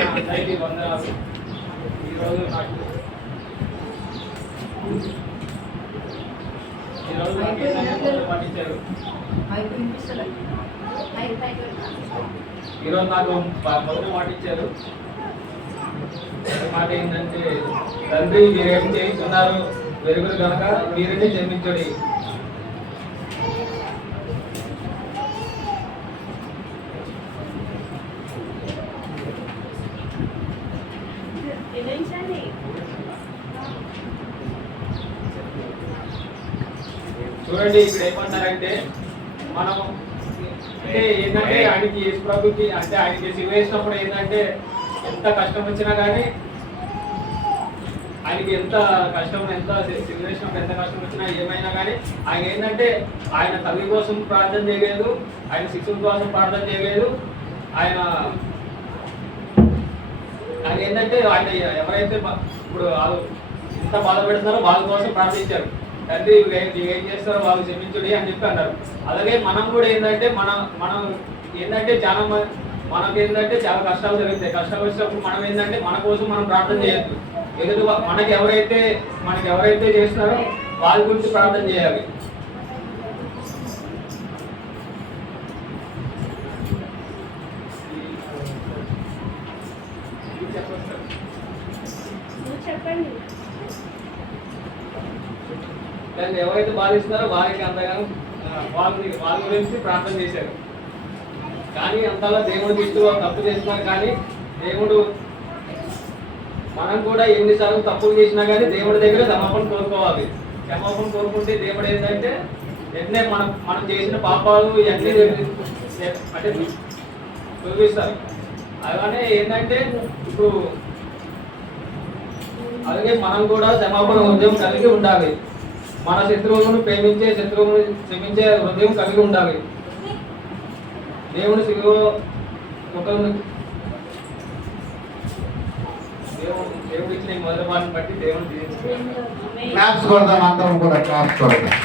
అందరికీ వందనాలు. ఈరోజు నాకు పండించారు. ఈరోజు నాకు మొదటి మాట ఇచ్చారు. మాట ఏంటంటే, తండ్రి మీరేం చేస్తున్నారు వెలుగురు కనుక మీరే జన్మించుడి. చూడండి, ఇక్కడ ఏమన్నారంటే మనం అంటే ఏంటంటే ఆయనకి యేసు ప్రభుకి అంటే ఆయనకి శివేసినప్పుడు ఏంటంటే ఎంత కష్టం వచ్చినా కానీ ఆయనకి ఎంత కష్టం శివేసినప్పుడు ఎంత కష్టం వచ్చినా ఏమైనా కానీ ఆయన ఏంటంటే ఆయన తల్లి కోసం ప్రార్థన చేయలేదు, ఆయన శిశువుల కోసం ప్రార్థన చేయలేదు. ఆయన ఆయన ఏంటంటే ఆయన ఎవరైతే ఇప్పుడు ఎంత బాధ పెడుతున్నారో వాళ్ళ కోసం ప్రార్థించారు. తండ్రి ఏం చేస్తారో వాళ్ళు క్షమించుడి అని చెప్పి అన్నారు. అలాగే మనం కూడా ఏంటంటే మనం ఏంటంటే మనకేంటంటే చాలా కష్టాలు జరుగుతాయి. కష్టాలు వచ్చినప్పుడు మనం ఏంటంటే మన కోసం మనం ప్రార్థన చేయొద్దు. ఎదుటి మనకి ఎవరైతే చేస్తున్నారో వాళ్ళ గురించి ప్రార్థన చేయాలి. దాన్ని ఎవరైతే బాధిస్తున్నారో వారికి అంతగానో వాళ్ళ గురించి ప్రార్థన చేశారు. కానీ అంతలా దేవుడు తప్పు చేస్తున్నారు. కానీ దేవుడు మనం కూడా ఎన్నిసార్లు తప్పులు చేసినా కానీ దేవుడి దగ్గర క్షమాపణ కోరుకోవాలి. క్షమాపణ కోరుకుంటే దేవుడు ఏంటంటే వెంటనే మనం చేసిన పాపాలు ఇవన్నీ అంటే చూపిస్తారు. అలానే ఏంటంటే ఇప్పుడు అలాగే మనం కూడా క్షమాపణ హృదయం కలిగి ఉండాలి. మన శత్రువులను క్షమించే హృదయం కలిగి ఉండాలి. దేవుని శిలువ దేవుడు ఇచ్చిన మొదటి వాటిని బట్టి దేవుని క్లాప్స్ కొడదాం, అందరం కూడా క్లాప్స్ కొడదాం.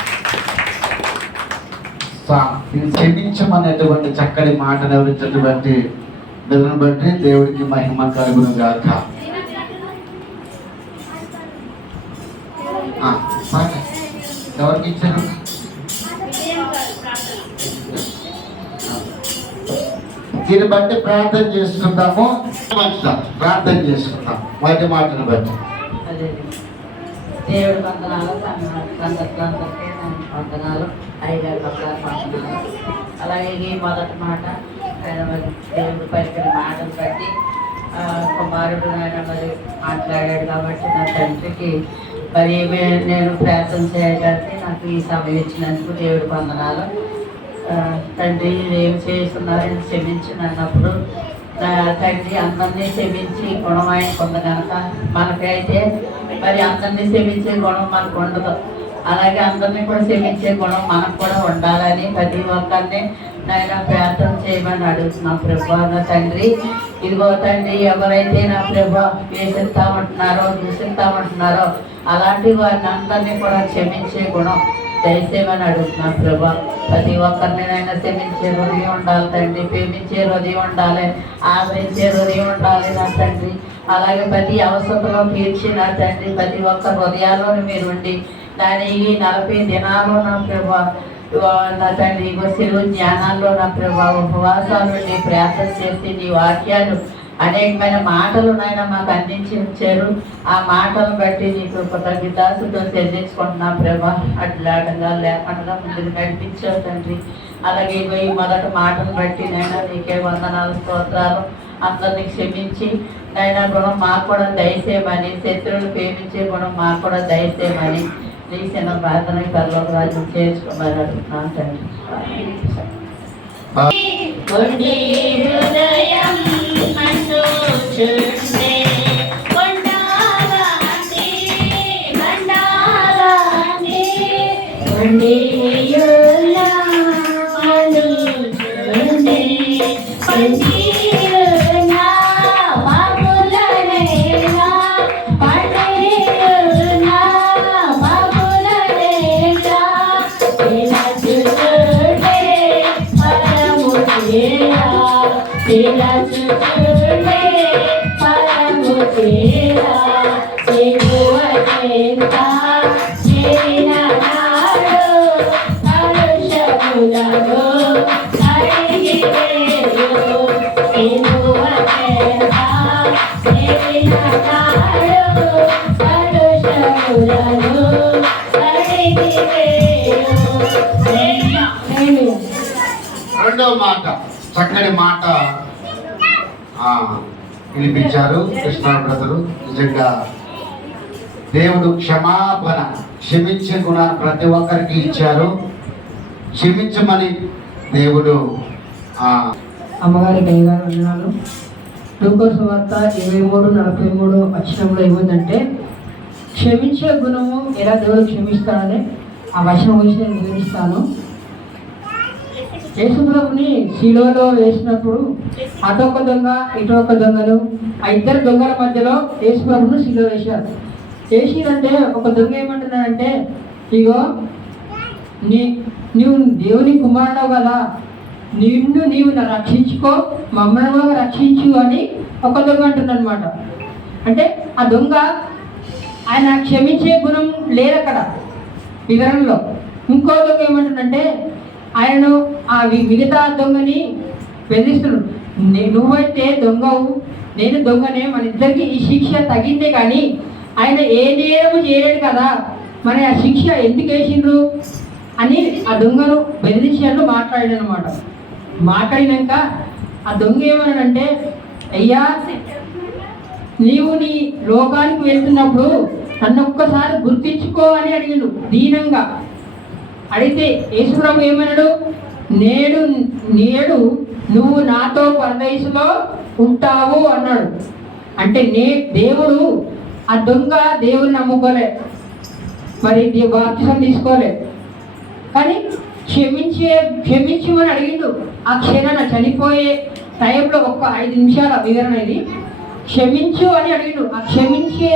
క్షమించమనేటువంటి చక్కటి మాటను ఎవరిచ్చినటువంటి బిడ్డను బట్టి దేవుడికి మహిమ కలుగును గాక. ఎవరికి ఇచ్చారు? దీన్ని బట్టి ప్రార్థన చేసుకుంటాము. ప్రార్థన చేసుకుంటాం మొదటి మాటను బట్టి. దేవుడి వందనాలు, వందనాలు, అయ్యగారి వందనాలు. అలాగే ఈ మొదటి మాట దేవుడి పలికిన మాటను బట్టి కుమారుడు నాయన మరి మాట్లాడాడు కాబట్టి నా తండ్రికి మరి నేను ప్రార్థన చేయడానికి నాకు ఈ సమయం ఇచ్చినందుకు దేవుడి వందనాలు. తండ్రి ఏం చేస్తున్నారని క్షమించిన అన్నప్పుడు తండ్రి అందరినీ క్షమించి గుణం ఆయన కొంత కనుక మనకైతే మరి అందరినీ క్షమించే గుణం మనకు ఉండదు. అలాగే అందరినీ కూడా క్షమించే గుణం మనకు కూడా ఉండాలని ప్రతి ఒక్కరిని నాయన ప్రార్థన చేయమని అడుగుతున్నాం. ప్రభా నా తండ్రి, ఇదిగో తండ్రి ఎవరైతే నా ప్రభా వేసిస్తామంటున్నారో దూషిస్తామంటున్నారో అలాంటి వారిని అందరినీ కూడా క్షమించే గుణం దయచేయమని అడుగుతున్నాం. ప్రభా ప్రతి ఒక్కరిని నైనా క్షమించే హృదయం ఉండాలి తండ్రి, ప్రేమించే హృదయం ఉండాలి, ఆదరించే హృదయం ఉండాలి నా తండ్రి. అలాగే ప్రతి అవసరంలో తీర్చిన తండ్రి ప్రతి ఒక్క హృదయాల్లోని మీరు ఉండి దాని ఈ 40 దినాల్లో నా ప్రభా నా తండ్రి సెలవు జ్ఞానాల్లో నా ప్రభా ఉపవాసాలు నీ ప్రార్థన చేసి నీ వాక్యాలు అనేకమైన మాటలు నాయన మాకు అందించి ఉంచారు. ఆ మాటలను బట్టి నీకు కృతజ్ఞతాస్తుతో చెల్లించుకుంటున్నాం ప్రభా. అట్లాటంగా లేకుండా ముందుకు నడిపించావు తండ్రి. అలాగే ఈ మొదటి మాటను బట్టి నైనా నీకే వందనాలు, స్తోత్రాలు. అందరినీ క్షమించి నైనా గుణం మాకు కూడా దయచేయమని, శత్రువులు ప్రేమించే గుణం మాకు కూడా దయచేయమని నీ చిన్న ప్రార్థన పరలోక రాజ్యం చేర్చుకోమని అడుగుతున్నాను తండ్రి. Let's ఎంత చేరిన నాడు కలుషములను అడిగివేయు సిలువ ఎంత చేరిన నాడు కలుషములను అడిగివేయు. రెండవ మాట, చక్కని మాట వినిపించారు కృష్ణ బ్రదరు. నిజంగా దేవుడు క్షమించే గుణాన్ని ప్రతి ఒక్కరికి ఇచ్చారు. క్షమించమని దేవుడు అమ్మగారికి అయ్యగారు అన్నాను. లూకాసు వార్త 23:43 వచనంలో ఏముందంటే, క్షమించే గుణము ఎలా దేవుడు క్షమిస్తాడని ఆ వచనం గురించి నేను వివరిస్తాను. యేసుప్రభుని శిలువలో వేసినప్పుడు అటొక దొంగ ఇటొక దొంగలు, ఆ ఇద్దరు దొంగల మధ్యలో యేసుప్రభుని శిలువ వేశారు. వేసిరంటే ఒక దొంగ ఏమంటున్నాడంటే, ఇగో నీవు దేవుని కుమారుడు కదా, నీవు రక్షించుకో, మమ్మల్ని రక్షించు అని ఒక దొంగ అంటున్నాడు అనమాట. అంటే ఆ దొంగ ఆయన క్షమించే గుణం లేదు అక్కడ వివరణలో. ఇంకో దొంగ ఏమంటుందంటే, ఆయనను ఆ మిగతా దొంగని బెదిరిస్తున్నాడు. నువ్వైతే దొంగవు, నేను దొంగనే, మన ఇద్దరికి ఈ శిక్ష తగిందే కానీ ఆయన ఏ నేరము చేయలేడు కదా, మరి ఆ శిక్ష ఎందుకు వేసిండ్రు అని ఆ దొంగను బెదిరించినట్లు మాట్లాడాడు అనమాట. మాట్లాడినాక ఆ దొంగ ఏమన్నాడంటే, అయ్యా నీవు నీ లోకానికి వెళ్తున్నప్పుడు నన్ను ఒక్కసారి గుర్తించుకో అని అడిగాడు దీనంగా. అడిగితే యేసుప్రభు ఏమన్నాడు, నేడు నువ్వు నాతో పరదేశంలో ఉంటావు అన్నాడు. అంటే దేవుడు ఆ దొంగ దేవుని నమ్ముకోలే, మరి బాప్తిసం తీసుకోలే, కానీ క్షమించమని అడిగిండు. ఆ క్షణాన చనిపోయే టైంలో ఒక్క 5 నిమిషాల వివరణ ఇది. క్షమించు అని అడిగిండు. ఆ క్షమించే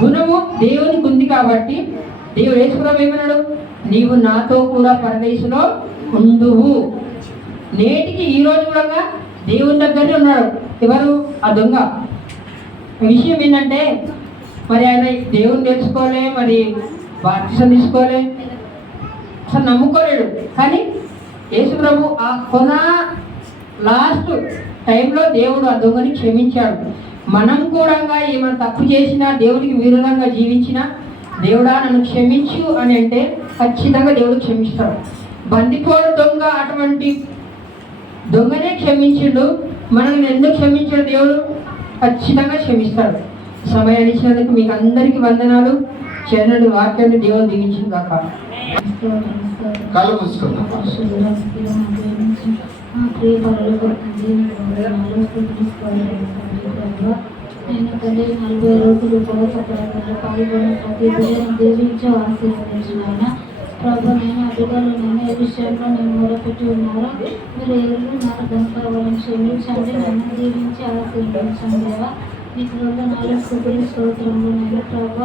గుణము దేవునికి ఉంది కాబట్టి దేవుడు యేసుప్రభు ఏమన్నాడు, నీవు నాతో కూడా పరదేశంలో ఉండువు. నేటికి ఈ రోజు కూడా దేవుని దగ్గరనే ఉన్నాడు. ఎవరు? ఆ దొంగ. విషయం ఏంటంటే, మరి ఆయన దేవుని తెలుసుకోలే, మరి బాప్తిసం తీసుకోలే, అసలు నమ్ముకోలేడు. కానీ యేసుప్రభు ఆ లాస్ట్ టైంలో దేవుడు ఆ దొంగని క్షమించాడు. మనం కూడా ఏమైనా తప్పు చేసినా, దేవుడికి విరుద్ధంగా జీవించినా, దేవుడా నన్ను క్షమించు అని అంటే ఖచ్చితంగా దేవుడు క్షమిస్తాడు. బందిపోడు దొంగ అటువంటి దొంగనే క్షమించిండు. మనల్ని ఎందుకు క్షమించాడు దేవుడు? ఖచ్చితంగా క్షమిస్తాడు. సమయాన్ని ఇచ్చినందుకు మీకు అందరికీ వందనాలు. చరణుడి వాక్యాన్ని దేవుడు దీవించింది కాక. కళ్ళు మూసుకుందాం. నేను తండ్రి 40 రోజులు ఉపవాస ప్రార్థనలో పాల్గొని ప్రతి బిడ్డను దీవించి ఆశీర్వదించిన ఆయన ప్రభు, నేను ఆ బిడ్డలు నేను ఏ విషయంలో నేను మొదలుపెట్టి ఉన్నారో మీరు ఎవరు నాకు కనుక వాళ్ళని క్షమించండి, నన్ను దీవించి ఆశీర్వదించండి దేవా. మీకు 4 స్థుతులు స్తోత్రంలో నేను ప్రభు,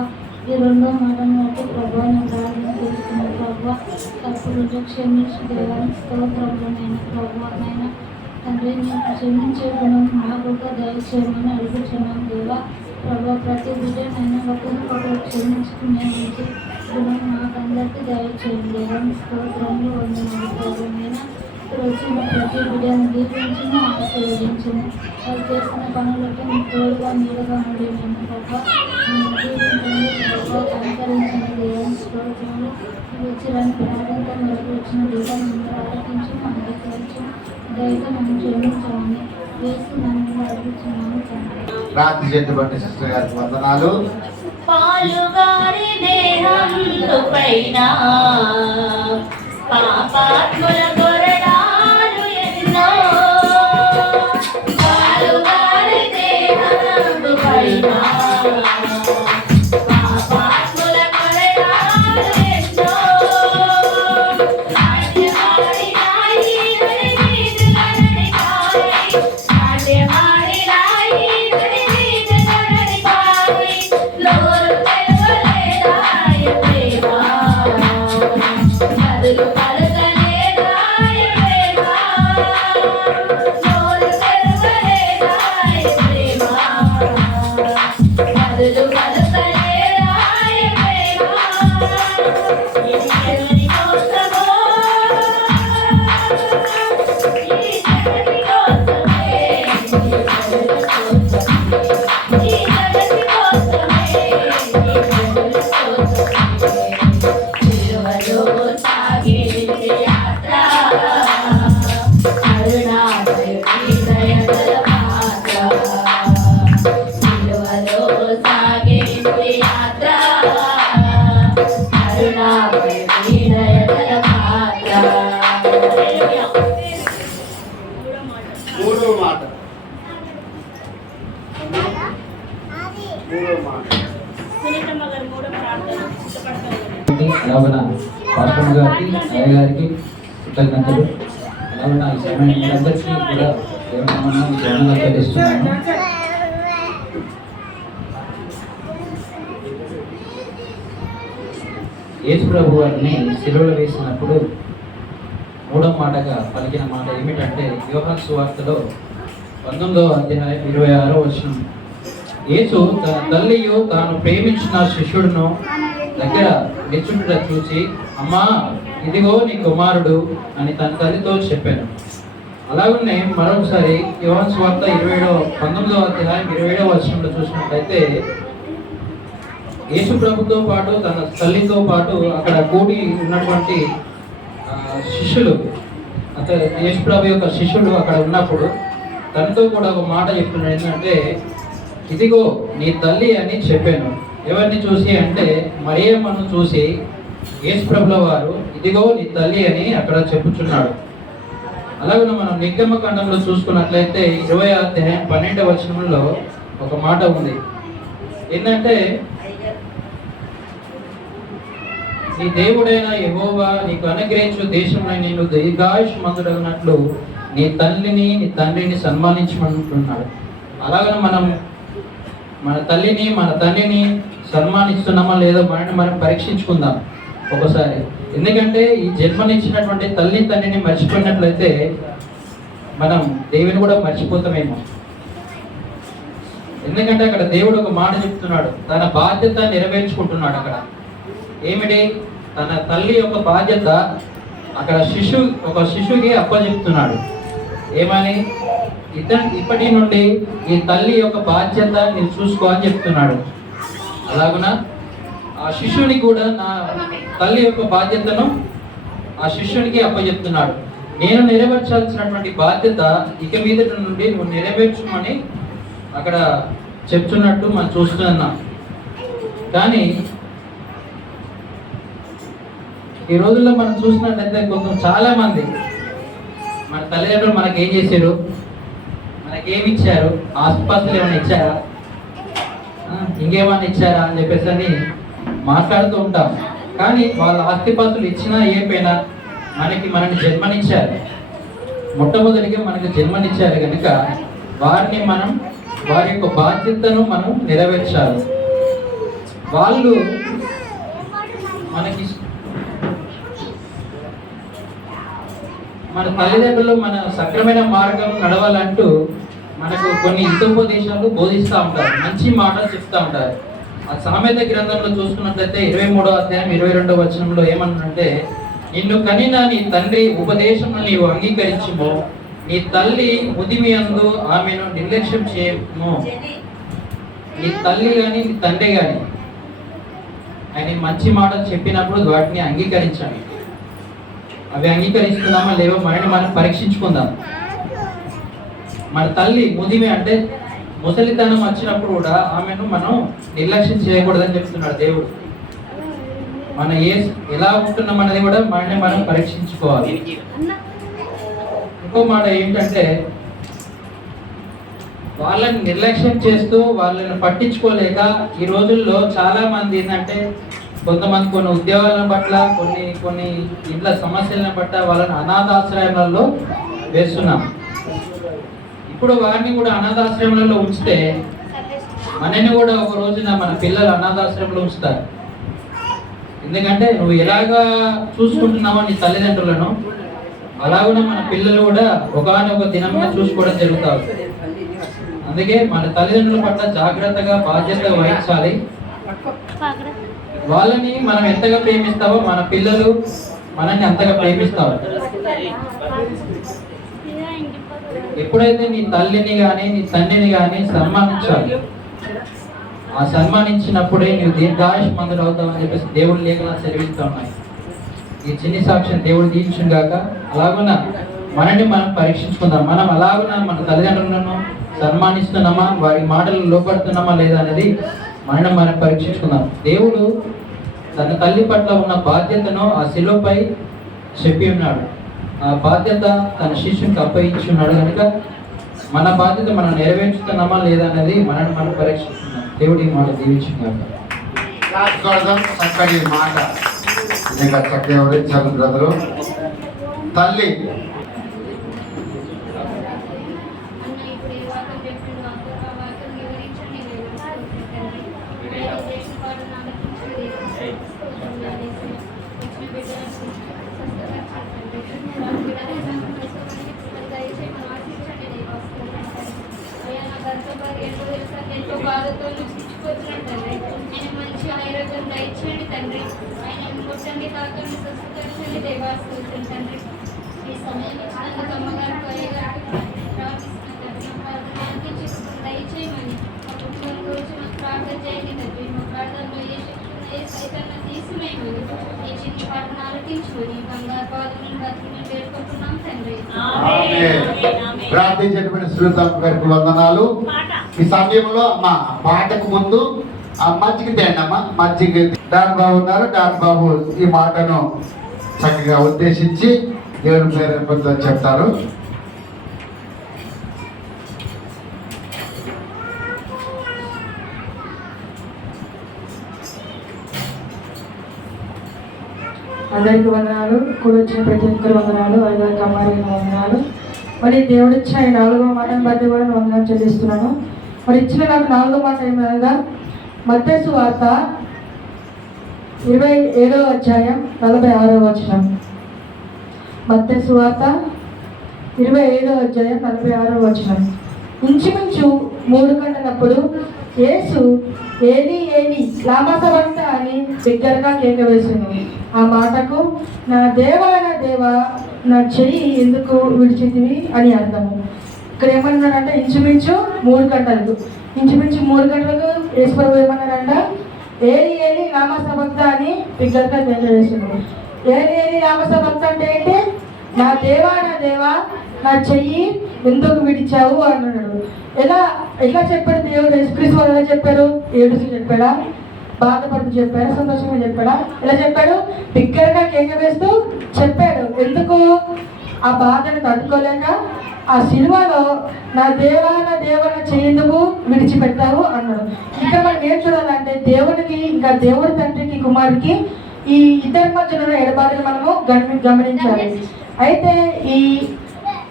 ఈ 2వ మాటను బట్టి ప్రభు నేను ప్రార్థన చేస్తున్న ప్రభు, తప్పులు క్షమించి దేవానికి స్తోత్రంలో నేను ప్రభు నైనా తండ్రి, నేను క్షమించే గుణం మాకుగా దయచేయమని అడుగుతున్నాను దేవా. ప్రభు, ప్రతి బిడ్డనైనా ఒకరికొకరు క్షమించుకునే నుంచి గుణం మాకందరికీ దయచేయండి దేవానికి స్తోత్రంలో వందనాలు ప్రభు. నేను ఇక్కడ వచ్చిన ప్రతి బిడ్డను దీపించిన ఆశీర్వదించిన వాళ్ళు చేసిన పనులకి మీకు తోడుగా నీరుగా ఉండి నేను ప్రభు నేను దీవించండి ప్రభు, అలంకరించిన దేవానికి స్తోత్రంలో వచ్చిరాని ప్రార్థనతో మనకు వచ్చిన బిడ్డను అందరూ ఆలోచించి అంగీకరించి దయతో నన్ను క్షమించమని వేసి నన్ను అడుగుతున్నాను తండ్రి. రాత్రి చెట్టు బట్టి సిస్టర్ గారికి వందనాలు. పాలుగారి దేహంలో పైన పాపాత్ముల కొరడాలు ఎన్నో, పాలుగారి దేహంలో పైన పాపాత్ముల కొరడాలు ఎన్నో, నదులు పలకలేదాయ అలాగన పాస్టర్ గారికి అయ్య గారికి కృతజ్ఞతలు. అలాగన ఈ సమయం మీరందరికీ కూడా దేవుని తెలుస్తున్నాను. యేసు ప్రభు వారిని సిలువలో వేసినప్పుడు మూడవ మాటగా పలికిన మాట ఏమిటంటే యోహాను సువార్తలో 19వ అధ్యాయం 26వ వచనం, యేసు తన తల్లియు తాను ప్రేమించిన శిష్యుడును దగ్గర నిల్చుండుట చూసి, అమ్మా ఇదిగో నీ కుమారుడు అని తన తల్లితో చెప్పాను. అలాగనే మరొకసారి యోహాను సువార్త 19వ అధ్యాయం 27వ వచనంలో చూసినట్లయితే యేసు ప్రభుతో పాటు తన తల్లితో పాటు అక్కడ కూడి ఉన్నటువంటి శిష్యులు, అతను యేసు ప్రభు యొక్క శిష్యుడు అక్కడ ఉన్నప్పుడు తనతో కూడా ఒక మాట చెప్తున్నాడు. ఏంటంటే ఇదిగో నీ తల్లి అని చెప్పాను. ఎవరిని చూసి అంటే మరియమ్మను చూసి యేసు ప్రభుల వారు ఇదిగో నీ తల్లి అని అక్కడ చెప్పుచున్నాడు. అలాగే మనం నిర్గమకాండంలో చూసుకున్నట్లయితే 20వ అధ్యాయం 12వ వచనంలో ఒక మాట ఉంది. ఏంటంటే నీ దేవుడైన యెహోవా నీకు అనుగ్రహించు దేశంలో నేను దీర్ఘాయుష్మంతుడగినట్లు నీ తల్లిని నీ తండ్రిని సన్మానించమంటున్నాడు. అలాగనే మనం మన తల్లిని మన తండ్రిని సన్మానిస్తున్నామా లేదో మనం పరీక్షించుకుందాం ఒకసారి. ఎందుకంటే ఈ జన్మనిచ్చినటువంటి తల్లి తండ్రిని మర్చిపోయినట్లయితే మనం దేవుని కూడా మర్చిపోతామేమో. ఎందుకంటే అక్కడ దేవుడు ఒక మాట చెప్తున్నాడు, తన బాధ్యత నెరవేర్చుకుంటున్నాడు. అక్కడ ఏమిటి? తన తల్లి యొక్క బాధ్యత అక్కడ ఒక శిశువుకి అప్పచెప్తున్నాడు. ఏమని? ఇప్పటి నుండి ఈ తల్లి యొక్క బాధ్యత నేను చూసుకో అని చెప్తున్నాడు. అలాగున ఆ శిష్యుని కూడా నా తల్లి యొక్క బాధ్యతను ఆ శిష్యునికి అప్పచెప్తున్నాడు. నేను నెరవేర్చాల్సినటువంటి బాధ్యత ఇక మీదట నుండి నువ్వు నెరవేర్చమని అక్కడ చెప్తున్నట్టు మనం చూస్తున్నాం. కానీ ఈ రోజుల్లో మనం చూసినట్లయితే కొంచెం చాలా మంది మన తల్లిదండ్రులు మనకి ఏం చేశారు, మనకేమి ఇచ్చారు, ఆస్తిపాస్తులు ఏమైనా ఇచ్చారా, ఇంకేమైనా ఇచ్చారా అని చెప్పేసి అని మాట్లాడుతూ ఉంటాం. కానీ వాళ్ళ ఆస్తిపాస్తులు ఇచ్చినా ఏమైనా మనల్ని జన్మనిచ్చారు. మొట్టమొదటిగా మనకు జన్మనిచ్చారు కనుక వారి యొక్క బాధ్యతను మనం నెరవేర్చాలి. వాళ్ళు మనకి మన తల్లిదండ్రులు మన సక్రమైన మార్గం నడవాలంటూ మనకు కొన్ని హితోపదేశాలు బోధిస్తూ ఉంటారు, మంచి మాటలు చెప్తూ ఉంటారు. ఆ సామెత గ్రంథంలో చూసుకున్నట్లయితే 23వ అధ్యాయం 22వ వచనంలో ఏమన్నంటే, నిన్ను కనిన నీ తండ్రి ఉపదేశమును నీవు అంగీకరించుము, నీ తల్లి ముదిమి అందు ఆమెను నిర్లక్ష్యం చేయము. నీ తల్లి కానీ నీ తండ్రి కానీ ఆయన మంచి మాటలు చెప్పినప్పుడు వాటిని అంగీకరించాలి. అవి అంగీకరిస్తున్నామా లేవో మనం పరీక్షించుకుందాం. మన తల్లి ముదిమి అంటే ముసలితనం వచ్చినప్పుడు కూడా ఆమెను మనం నిర్లక్ష్యం చేయకూడదని చెప్తున్నాడు దేవుడు. మనం ఎలా ఉంటున్నాం అనేది కూడా మనం పరీక్షించుకోవాలి. ఇంకో మాట ఏంటంటే, వాళ్ళని నిర్లక్ష్యం చేస్తూ వాళ్ళని పట్టించుకోలేక ఈ రోజుల్లో చాలా మంది ఏంటంటే, కొంతమంది కొన్ని ఉద్యోగాలను పట్ల కొన్ని ఇంట్లో సమస్యలను పట్ల వాళ్ళని అనాథాశ్రయాలలో వేస్తున్నాం. ఇప్పుడు వారిని కూడా అనాథాశ్రయాలలో ఉంచితే మనని కూడా ఒక రోజున మన పిల్లలు అనాథాశ్రయంలో ఉంచుతారు. ఎందుకంటే నువ్వు ఎలాగా చూసుకుంటున్నావో నీ తల్లిదండ్రులను, అలాగనే మన పిల్లలు కూడా ఒకనొక దినంగా చూసుకోవడం జరుగుతుంది. అందుకే మన తల్లిదండ్రుల పట్ల జాగ్రత్తగా బాధ్యతగా వహించాలి. వాళ్ళని మనం ఎంతగా ప్రేమిస్తావో మన పిల్లలు మనల్ని అంతగా ప్రేమిస్తారు. ఎప్పుడైతే నీ తల్లిని కానీ నీ తండ్రిని కానీ సన్మానించాలి, ఆ సన్మానించినప్పుడే నువ్వు దీర్ఘాయుష్మంతుడు అవుతావు అని చెప్పేసి దేవుడు లేఖనాలు సెలవిస్తూ ఉన్నాయి. ఈ చిన్ని సాక్ష్యం దేవుడు దీవించును గాక. అలాగున మనల్ని మనం పరీక్షించుకుందాం. మనం అలాగున మన తల్లిదండ్రులను సన్మానిస్తున్నామా, వారి మాటలు లోపడుతున్నామా లేదా అనేది మనం పరీక్షించుకుందాం. దేవుడు తన తల్లి పట్ల ఉన్న బాధ్యతను ఆ శిలువపై చెప్పి ఉన్నాడు. ఆ బాధ్యత తన శిష్యునికి అప్పగించి ఉన్నాడు కనుక మన బాధ్యత మనం నెరవేర్చుతున్నామా లేదా అనేది మనం పరీక్షిస్తున్నాం. దేవుడి మాట దీవించుగాక. చక్కటి మాట ఇంకా చక్కగా వివరించారు బ్రదరు. తల్లి అన్న ఇప్పుడు ఏ వాక్యం చెప్పిండు ఆ వాక్యం వివరించండి దేశం పాటు ఆలోచించండి వచ్చిన బిడ్డలకు ఎంతో బాధతో తీసుకొచ్చినట్టు ఆయన మంచి ఆరోగ్యం దయచేయండి తండ్రి. ఆయన ముట్టండి తాకండి స్వస్థపరచండి దేవాస్తుంది తండ్రి. ఈ సమయం ఇచ్చినందుకు అమ్మగారు అయ్యగారికి దయచేయమని మా కుటుంబం గురించి మాకు ప్రార్థన చేయండి తండ్రి. మా ప్రార్థనలో ఏ శక్తి ఏ సైతాన్ని తీసివేయమని ఈ చిన్న పాటను ఆలకించమని బంగారు పాదములను బతుకుని వేడుకుంటున్నాం తండ్రి. ప్రార్థించేటువంటి శ్రీరామ్ గారికి వందనాలు. ఈ సమయంలో మా పాటకు ముందు ఆ మజ్జిగ తేండి అమ్మా. మజ్జిగ డాన్ బాబు ఉన్నారు. డాన్ బాబు ఈ మాటను చక్కగా ఉద్దేశించి దేవుని ప్రేరేపణతో చెప్తారు. అందరికీ వందనాలు. కూడా వచ్చిన ప్రతి ఒక్కరు వందనాలు. అయ్యగారికి అమ్మాయికి వందనాలు. మరి దేవుడు ఇచ్చిన ఈ 4వ మాటను బట్టి కూడా నేను వందనాలు చెల్లిస్తున్నాను. మరి ఇచ్చిన నాకు 4వ మాట ఏమనగా మత్తయి సువార్త 27వ అధ్యాయం 46వ వచనం. మత్తయి సువార్త 27వ అధ్యాయం 46వ వచనం. ఇంచుమించు 3 గంటలప్పుడు యేసు ఏలి ఏలి లామా సబక్తా అని బిగ్గరగా కేక వేసాను. ఆ మాటకు నా దేవా నా దేవా నా చెయ్యి ఎందుకు విడిచితివి అని అర్థము. ఇక్కడ ఏమన్నాడంటే ఇంచుమించు 3 గంటలకు యేసుప్రభు ఏమన్నాడంట, ఏలి ఏలి లామా సబక్తా అని బిగ్గరగా కేక వేసాను. ఏలి ఏలి లామా సబక్తా అంటే ఏంటి? నా దేవా నా చెయ్యి ఎందుకు విడిచావు అన్నాడు. ఎలా చెప్పాడు దేవుడు? యేసుక్రీస్తు వారు ఎలా చెప్పారు? ఏడుస్తూ చెప్పాడా? బాధపడుతూ చెప్పాడా? సంతోషంగా చెప్పాడా? ఎలా చెప్పాడు? బిగ్గరగా కేక వేస్తూ చెప్పాడు. ఎందుకు? ఆ బాధను తట్టుకోలేక ఆ సిలువలో నా దేవా నా చెయ్యి ఎందుకు విడిచిపెట్టావు అన్నాడు. ఇక్కడ మనం ఏం చూడాలంటే దేవుడికి ఇంకా దేవుడి తండ్రికి కుమారుడికి ఈ ఇద్దరి మధ్యలో ఎడబాటును మనము గమనించాలి. అయితే ఈ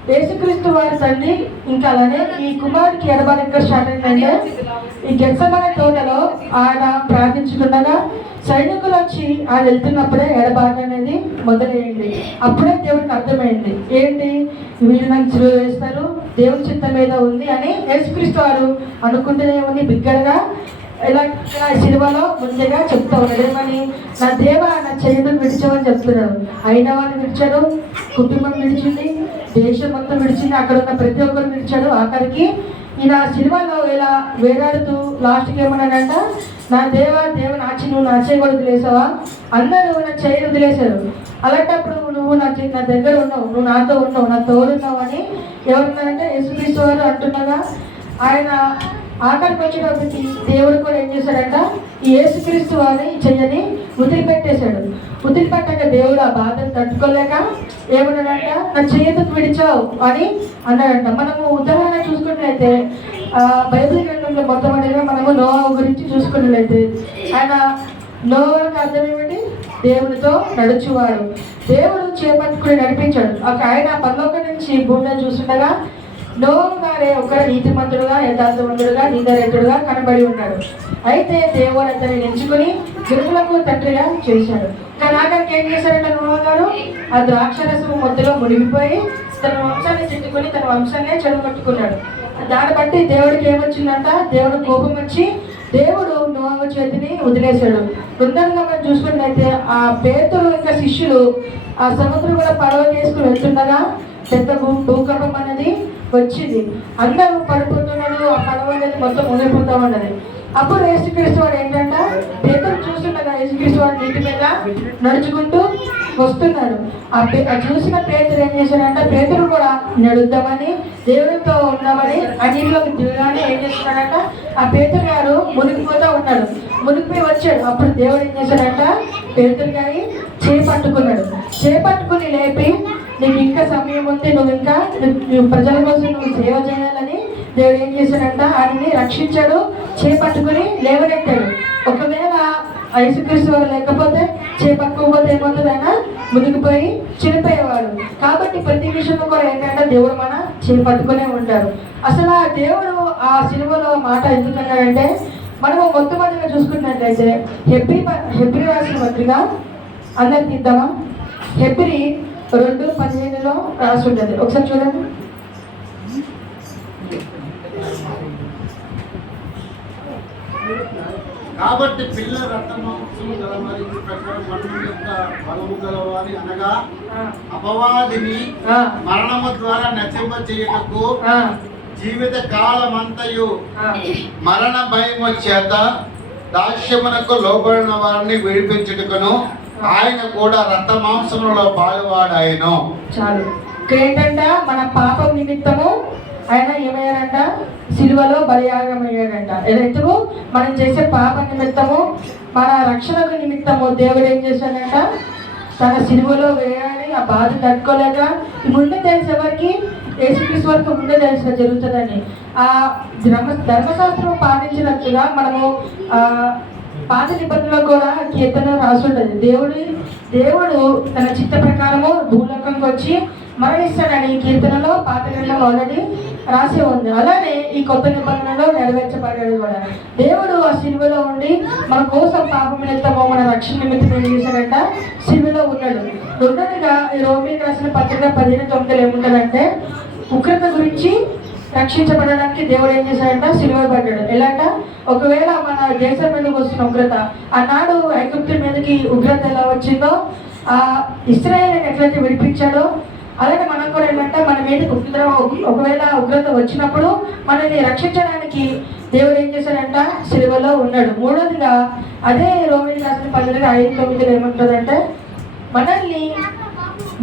యేసుక్రీస్తు వారి తండ్రి ఇంకా అలానే ఈ కుమారుడికి ఎడబాటు ఎక్కడ స్టార్ట్ అయిందంటే ఈ గెత్సెమనే తోటలో ఆయన ప్రార్థించుకుండగా సైనికులు వచ్చి ఆయన వెళ్తున్నప్పుడే ఎడబాటు అనేది మొదలైంది. అప్పుడే దేవుడికి అర్థమైంది, ఏంటి వీళ్ళు నాకు సిలువ వేస్తారు, దేవుడి చిత్తం మీద ఉంది అని యేసుక్రీస్తు వారు అనుకుంటూనే ఉంది. బిగ్గరగా ఇలా సిలువలో ముందుగా చెప్తా ఉన్నాడు. ఏమని? నా దేవా నా చెయ్యిని విడిచామని చెప్తున్నాడు. అయిన వాళ్ళు విడిచాడు, కుటుంబం విడిచింది, దేశం మొత్తం విడిచింది, అక్కడ ఉన్న ప్రతి ఒక్కరు విడిచాడు. ఆఖరికి ఈయన సినిమాలో ఇలా వేలాడుతూ లాస్ట్కి ఏమన్నాడంట, నా దేవా నువ్వు నా చేయి కూడా వదిలేసావా? అందరూ నా చేయి వదిలేశారు. అలాంటప్పుడు నువ్వు నా దగ్గర ఉన్నావు, నువ్వు నాతో ఉన్నావు, నా తోడున్నావు అని ఎవరున్నారంటే యేసుక్రీస్తు వారు అంటున్నాగా. ఆయన ఆఖరికి వచ్చేటప్పటికి దేవుడు కూడా ఏం చేశాడంట, ఈ యేసుక్రీస్తు వారిని చెయ్యని వదిలిపెట్టేశాడు. వదిలిపెట్టాక దేవుడు ఆ బాధను తట్టుకోలేక ఏమన్నాడంట, నా చేతుకు విడిచావు అని అన్నాడంట. మనము ఉదాహరణ చూసుకున్నట్లయితే బైబిల్ గ్రంథంలో మొట్టమొదటిగా మనము నోవా గురించి చూసుకున్నట్లయితే ఆయన నోవాకి అర్థం ఏమిటి? దేవుడితో నడుచువాడు. దేవుడు చేపట్టుకుని నడిపించాడు. ఆయన పరలోకం నుంచి భూమిని చూస్తుండగా నోవా గారే ఒక నీతిమంతుడుగా యథార్థవంతుడుగా నీతిమంతుడుగా కనబడి ఉన్నాడు. అయితే దేవుడు అతన్ని ఎంచుకుని జనులకు తండ్రిగా చేశాడు. కానీ ఆఖరికి ఏం చేశాడంటే నోవా గారు ఆ ద్రాక్షరసము మొత్తంలో మునిగిపోయి తన వంశాన్ని చిట్టుకుని తన వంశాన్నే చెడగొట్టుకున్నాడు. దాన్ని బట్టి దేవుడికి ఏమొచ్చిందంట, దేవుడు కోపం వచ్చి దేవుడు నోవా చేతిని వదిలేశాడు. తొందరగా మనం చూసుకున్నట్లయితే ఆ పేతురు ఇంకా శిష్యులు ఆ సముద్రం కూడా పడవ చేసుకుని వెళ్తుండగా పెద్ద భూకంపం అనేది వచ్చింది. అందరూ పడిపోతున్నాడు, ఆ పడవ అనేది మొత్తం మునిగిపోతూ ఉన్నది. అప్పుడు యేసుక్రీస్తు వాడు ఏంటంటే పేతురు చూస్తుండగా యేసుక్రీస్తు వాడు నీటి మీద నడుచుకుంటూ వస్తున్నాడు. ఆ చూసిన పేతురు ఏం చేశాడంటే పేతురు కూడా నడుద్దామని దేవుడితో ఉన్నామని ఆ నీటిలోకి దిగగానే ఏం చేస్తున్నాడంట, ఆ పేతురు గారు మునిగిపోతూ ఉన్నాడు. మునిగిపోయి వచ్చాడు. అప్పుడు దేవుడు ఏం చేశాడంట, పేతురు గారి చేపట్టుకున్నాడు. చేపట్టుకుని లేపి నీకు ఇంకా సమయం ఉంది, నువ్వు ప్రజల కోసం నువ్వు సేవ చేయాలని దేవుడు ఏం చేశాడంట, ఆయన్ని రక్షించాడు, చేపట్టుకుని లేవనెత్తాడు. ఒకవేళ యేసుక్రీస్తు వారు లేకపోతే చేపట్టుకోకపోతే ఏమవుతుంది, ఆయన మునిగిపోయి చనిపోయేవాడు. కాబట్టి ప్రతి విషయంలో కూడా ఏంటంటే దేవుడు మన చేపట్టుకునే ఉంటారు. అసలు ఆ దేవుడు ఆ సిలువలో మాట ఎందుకన్నాడంటే, మనము మొట్టమొదటిగా చూసుకున్నట్లయితే హెబ్రీ రాసిన పత్రిక అందరికి తీద్దామా? హెబ్రీ 2:15 రాసి ఉంటుంది, ఒకసారి చూడండి. కాబట్టి పిల్ల రక్తమాంసము గల మరియు ప్రకారం మరణం యొక్క బలము గలవారి అనగా అపవాదిని మరణము ద్వారా నశింప చేయుటకు జీవిత కాలమంతయు మరణ భయము చేత దాస్యమునకు లోబడిన వారిని విడిపించుటకును ఆయన కూడా రక్తమాంసములలో పాలువాడాయను. చాలు. ఏంటంట, మన పాపం నిమిత్తము ఆయన ఏమయ్యాడంట, సిలువలో బలియాగం అయ్యాడంట. ఎందుకు? మనం చేసే పాప నిమిత్తము, మన రక్షణకు నిమిత్తము దేవుడు ఏం చేశాడంట, తన సిలువలో వేయాలని ఆ బాధ తట్టుకోలేక, ముందే తెలుసు ఎవరికి, యేసుక్రీస్తు వరకు ముందే తెలుసు జరుగుతుందని. ఆ ధర్మశాస్త్రం పాటించినట్టుగా మనము పాత నిబంధనలో కూడా కీర్తన రాసి ఉంటుంది. దేవుడు తన చిత్త ప్రకారము భూలోకంకి వచ్చి మరణిస్తాడని కీర్తనలో పాత గ్రంథంలో ఆల్రెడీ రాసి ఉంది. అలానే ఈ కొత్త నిబంధనలో నెరవేర్చబడ్డాడు కూడా. దేవుడు ఆ సిలువలో ఉండి మన కోసం పాపం నిమిత్తము, మన రక్షణ నిమిత్తం ఏం చేశాడంట, సిలువలో ఉన్నాడు. రెండోదిగా ఈ రోమీయులకు రాసిన పత్రిక 15:9 ఏముంటుందంటే, ఉగ్రత గురించి రక్షించబడడానికి దేవుడు ఏం చేశాడంట, సిలువ పడ్డాడు. ఎలాంట, ఒకవేళ మన దేశం మీదకి వస్తున్న ఉగ్రత, ఆనాడు ఐగుప్తు మీదకి ఉగ్రత ఎలా వచ్చిందో, ఆ ఇశ్రాయేలుని ఎట్లయితే విడిపించాడో, అలాగే మనం కూడా ఏంటంటే మన మీద ఒకవేళ ఉగ్రత వచ్చినప్పుడు మనల్ని రక్షించడానికి దేవుడు ఏం చేశాడంట, సిలువలో ఉన్నాడు. మూడోదిగా అదే రోమీయులకు రాసిన పత్రిక 5:9 ఏముంటుందంటే, మనల్ని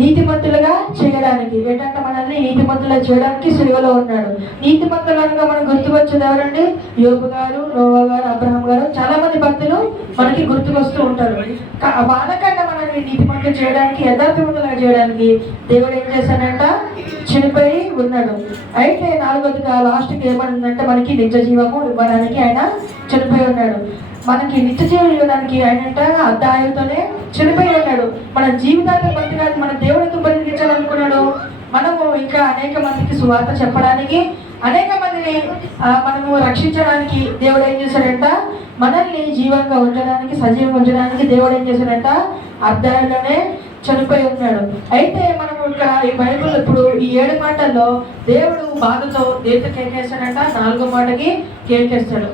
నీతిమంతులుగా చేయడానికి, ఏంటంటే మనల్ని నీతిమంతులుగా చేయడానికి సిలువలో ఉన్నాడు. నీతిమంతులుగా మనం గుర్తుకొచ్చేది ఎవరండి? యోబు గారు, నోవా గారు, అబ్రహాం గారు, చాలా మంది భక్తులు మనకి గుర్తుకొస్తూ ఉంటారు. వాళ్ళకన్నా మనల్ని నీతిమంతులు చేయడానికి, యథార్థవంతులుగా చేయడానికి దేవుడు ఏం చేశాడంట, చనిపోయి ఉన్నాడు. అయితే నాలుగోదిగా లాస్ట్కి ఏమనుందంటే, మనకి నిజ జీవము ఇవ్వడానికి ఆయన చనిపోయి ఉన్నాడు. మనకి నిత్య జీవం ఇవ్వడానికి ఆయనంట అద్దాయుతోనే చనిపోయి ఉన్నాడు. మన జీవితాన్ని బట్టి కాదు, మన దేవుడితో బతికించాలనుకున్నాడు. మనము ఇంకా అనేక మందికి సువార్త చెప్పడానికి, అనేక మందిని మనము రక్షించడానికి దేవుడు ఏం చేశాడంట, మనల్ని జీవంగా ఉంచడానికి, సజీవంగా ఉంచడానికి దేవుడు ఏం చేశాడంట, అద్దాయంలోనే చనిపోయి ఉన్నాడు. అయితే మనం ఇక్కడ ఈ బైబిల్ ఇప్పుడు ఈ 7 మాటల్లో దేవుడు బాధతో దేంతో కేకేస్తాడంట, 4వ మాటకి కేకేస్తాడు.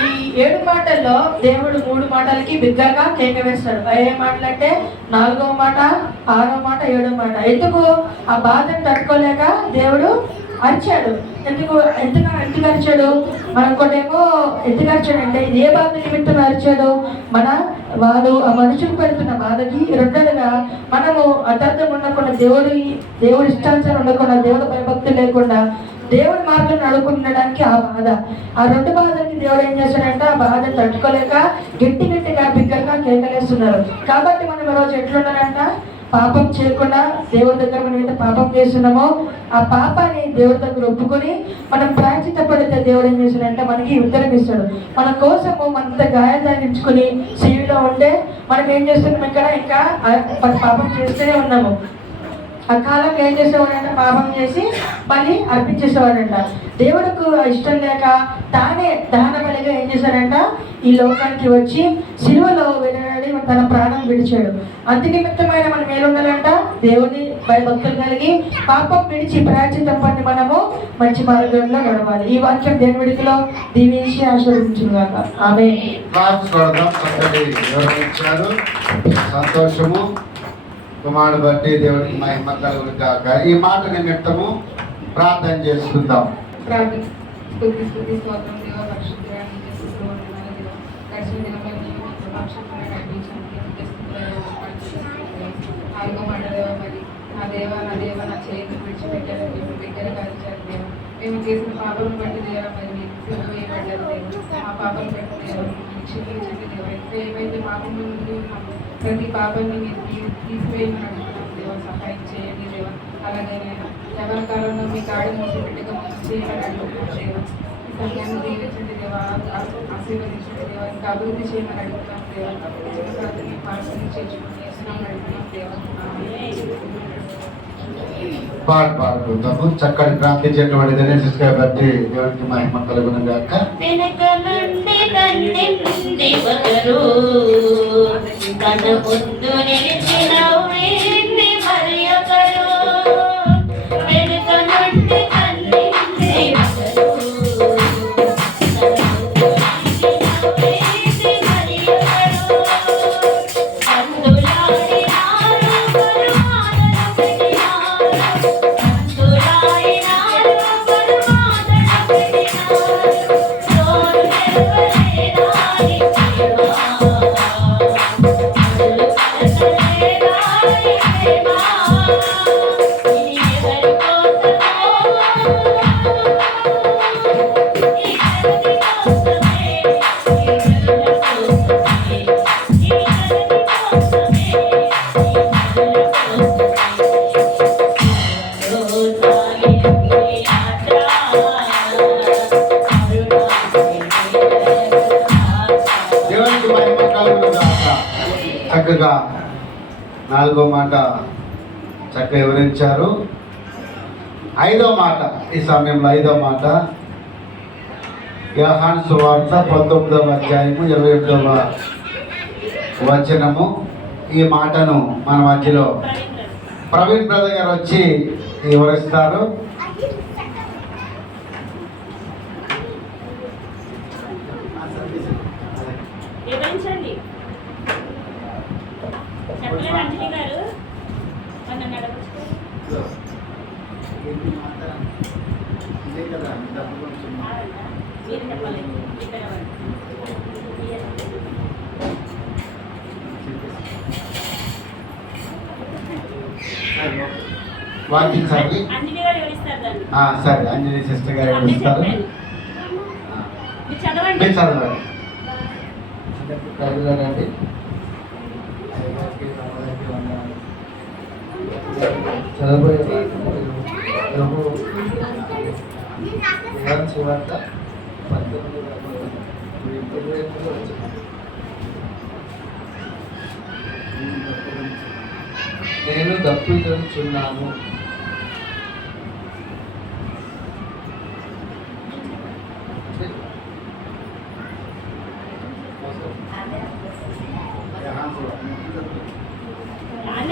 ఈ 7 మాటల్లో దేవుడు 3 మాటలకి బిగ్గరగా కేక వేస్తాడు. ఏ మాటలు అంటే 4వ మాట, 6వ మాట, 7వ మాట. ఎందుకు? ఆ బాధను తట్టుకోలేక దేవుడు అరిచాడు. ఎందుకు అరిచాడు? మనకోటేమో ఎందుకు అరిచాడంటే, ఏ బాధ నిమిత్తం అరిచాడు? వాళ్ళు ఆ మనుషులు పెడుతున్న బాధకి. రెండోదిగా మనము అర్థం ఉండకుండా, దేవుడి ఇష్టానుసారం ఉండకుండా, దేవుడు భయభక్తి లేకుండా దేవుడి మార్గం నడుపుకుండడానికి ఆ బాధ, ఆ 2 బాధలకి దేవుడు ఏం చేశాడంటే, ఆ బాధ తట్టుకోలేక గట్టిగా బిగ్గరగా కేకలేస్తున్నారు. కాబట్టి మనం ఈరోజు ఎట్లున్నారంట, పాపం చేయకుండా దేవుడి దగ్గర మనం ఏదైతే పాపం చేస్తున్నామో ఆ పాపాన్ని దేవుడి దగ్గర ఒప్పుకొని మనం ప్రాయశ్చిత్త పడితే దేవుడు ఏం చేశాడంటే మనకి ఉత్తరం ఇస్తాడు. మన కోసము మనంత గాయం తగ్గించుకుని సివిలో ఉంటే మనం ఏం చేస్తున్నాం, ఇక్కడ ఇంకా పాపం చేస్తూనే ఉన్నాము. ఆ కాలంలో ఏం చేసేవాడంట, పాపం చేసి మళ్ళీ అర్పించేసేవాడంట. దేవుడికి ఇష్టం లేక తానే దహన బలిగా ఏం చేశాడంట, ఈ లోకానికి వచ్చి సిలువలో వెళ్ళాడి తన ప్రాణం విడిచాడు. అంతనిమిత్తమైన మనం ఏముండాలంట, దేవుని భయభక్తులు కలిగి పాపం విడిచి ప్రాయశ్చిత్తం పని మనము మంచి మార్గంలో నడవాలి. ఈ వాక్యం దేవుని విడికిలో దీవించి ఆశీర్వదించుగాక. ఆమేన్. సంతోషము. కుమారుడు బట్టి దేవుడికి మహిమ కలుగును గాక. ఈ మాట నిమిత్తము ప్రార్థన చేసుకుందాం. మేము చేసిన పాపం బట్టి దేవా మరి మీరు వేయబడ్డారు దేవా, ఆ పాపం బట్టి దేవా క్షమించండి దేవా. ఇంకా ఏమైతే పాపం ప్రతి పాపాన్ని మీరు తీసివేయమని అడుగుతున్నాం దేవా, సహాయం చేయండి దేవా. అలాగే యవన కాలంలో మీ కాడి మోసి బిడ్డగా చేయమని అడుగుతున్నాం దేవా. ఈ సమయాన్ని దీవించండి దేవా, ఆశీర్వదించండి దేవా, ఇంకా అభివృద్ధి చేయమని అడుగుతున్నాం దేవా. చిన్న ప్రార్థన మీ పాఠశాలను చేర్చుకుని చేస్తున్నామని అడుగుతున్నాం దేవా. పాడుతాము. చక్కటి ప్రార్థించేటువంటి దినేశ్ గారి బట్టి దేవునికి మహిమ కలుగును గాక. వెనక నుండి కన్నెండి ఒకరు కన ముందు నిలిచి నవ్వింది మరి ఒకరు. వెనక నుండి కన్నెండి ఒకరు కన ముందు నిలిచి నవ్వింది మరి ఒకరు. అందులాడినారు పరుమాదన పెట్టినారు, అందులాడినారు పరుమాదన పెట్టినారు. తోడు నెరవేరాలి ప్రేమ, అడులు కలసలేరాలి ప్రేమ. ఇది ఎవరి కోసమో, ఈ జగతి కోసమే, ఈ జనుల కోసమే, ఈ జగతి కోసమే, ఈ జనుల దేవునికి మహిమ కలుగును గాక. చక్కగా 4వ మాట చక్కగా వివరించారు. 5వ మాట, ఈ సమయంలో 5వ మాట యోహాను సువార్త 19వ అధ్యాయము 28వ వచనము. ఈ మాటను మన మధ్యలో ప్రవీణ్ బ్రదర్ గారు వచ్చి వివరిస్తారు. వివరించండి. చెప్పలేదు అంజలి గారు, నన్ను నడవచ్చు. మీరు చెప్పాలి. ఇక్కడ వాకించాలి. అంజలి గారు వివరిస్తారు దాన్ని. సరే, అంజలి సిస్టర్ గారు వివరిస్తారు. మీరు చదవండి. మీరు చదవండి. చదువుతానండి. చదవబోయే యోహాను సువార్త 19వ వచనం. నేను దప్పుకొనుచున్నాను,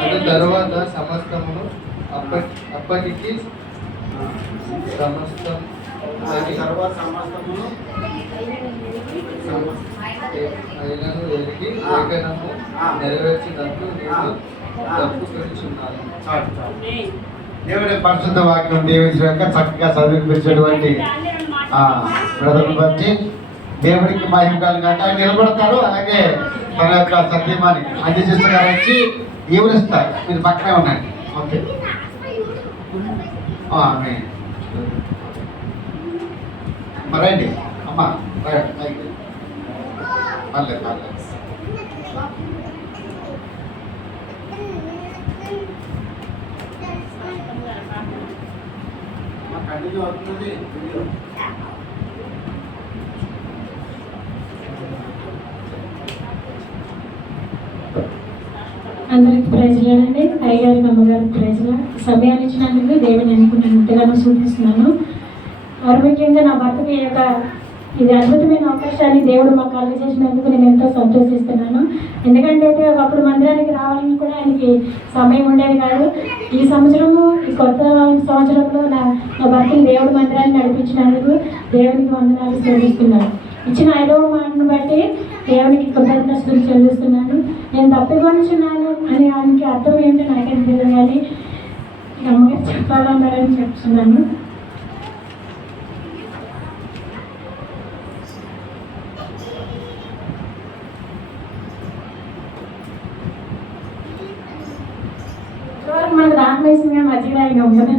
అది తరువాత సమస్తమును అప్పటికి సమస్తం అయినను ఎరిగి లేఖనము నెరవేర్చినట్లు నేను తప్పుకొనుచున్నాను. దేవుడి పరిశుద్ధ వాక్యం దీవించక చక్కగా చదివించేటువంటి బ్రదర్ని బట్టి దేవుడికి మహిమ కలుగాక. ఆయన నిలబడతారు. అలాగే తన యొక్క సత్యమాని అంజలి సిస్టర్ గారు వచ్చి వివరిస్తారు. మీరు పక్కనే ఉండండి. ఓకే, రండి అమ్మా, పర్లేదు పర్లేదు. కంటిన్యూ అవుతుంది. అందరికి ప్రైజ్లాడండి. అయ్యగారికి అమ్మగారికి ప్రైజ్లా. సమయాన్ని ఇచ్చినందుకు దేవుని అనుకున్నాను, ఎంతగానో సూచిస్తున్నాను. ముఖ్యంగా నా భర్తకి ఈ యొక్క ఇది అద్భుతమైన అవకాశాన్ని దేవుడు మాకు కలుగజేసినందుకు నేను ఎంతో సంతోషిస్తున్నాను. ఎందుకంటే ఒకప్పుడు మందిరానికి రావాలని కూడా ఆయనకి సమయం ఉండేది కాదు. ఈ సంవత్సరము, ఈ కొత్త సంవత్సరంలో నా భర్తని దేవుడు మందిరాన్ని నడిపించినందుకు దేవునికి వందనాలు చెల్లిస్తున్నాను. ఇచ్చిన 5వ మాటను బట్టి దేవునికి కృతజ్ఞతలు చెల్లిస్తున్నాను. నేను తప్పికొనిచున్నాను అని ఆయనకి అర్థం ఏంటో నాకేం తెలియదు, కానీ అమ్మగారు చెప్పాలన్నారని చెప్తున్నాను. మనకు రామేశ్వరంగా మధ్యరాయిగా కదా.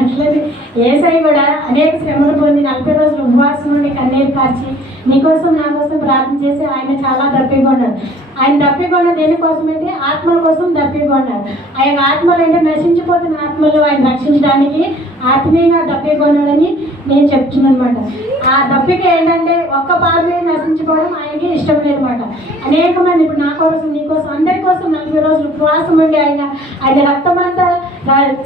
అట్లనే ఏసై కూడా అనేక శ్రమలు పొంది 40 రోజులు ఉపవాసం నుండి కన్నీరు కార్చి నీకోసం నా కోసం ప్రార్థన చేసి ఆయన చాలా దప్పికొన్నాడు. ఆయన దప్పికొన్న దేనికోసం అంటే ఆత్మల కోసం దప్పికొన్నాడు. ఆయన ఆత్మలు అంటే నశించిపోతున్న ఆత్మలు ఆయన రక్షించడానికి ఆత్మీయంగా దప్పికొన్నాడని నేను చెప్తున్నాను అనమాట. ఆ దప్పిక ఏంటంటే ఒక్క పాపే నశించుకోవడం ఆయనకి ఇష్టం లేదన్నమాట. అనేక మంది ఇప్పుడు నా కోసం నీ కోసం అందరి కోసం 40 రోజులు ఉపవాసం ఉండి ఆయన రక్తమంతా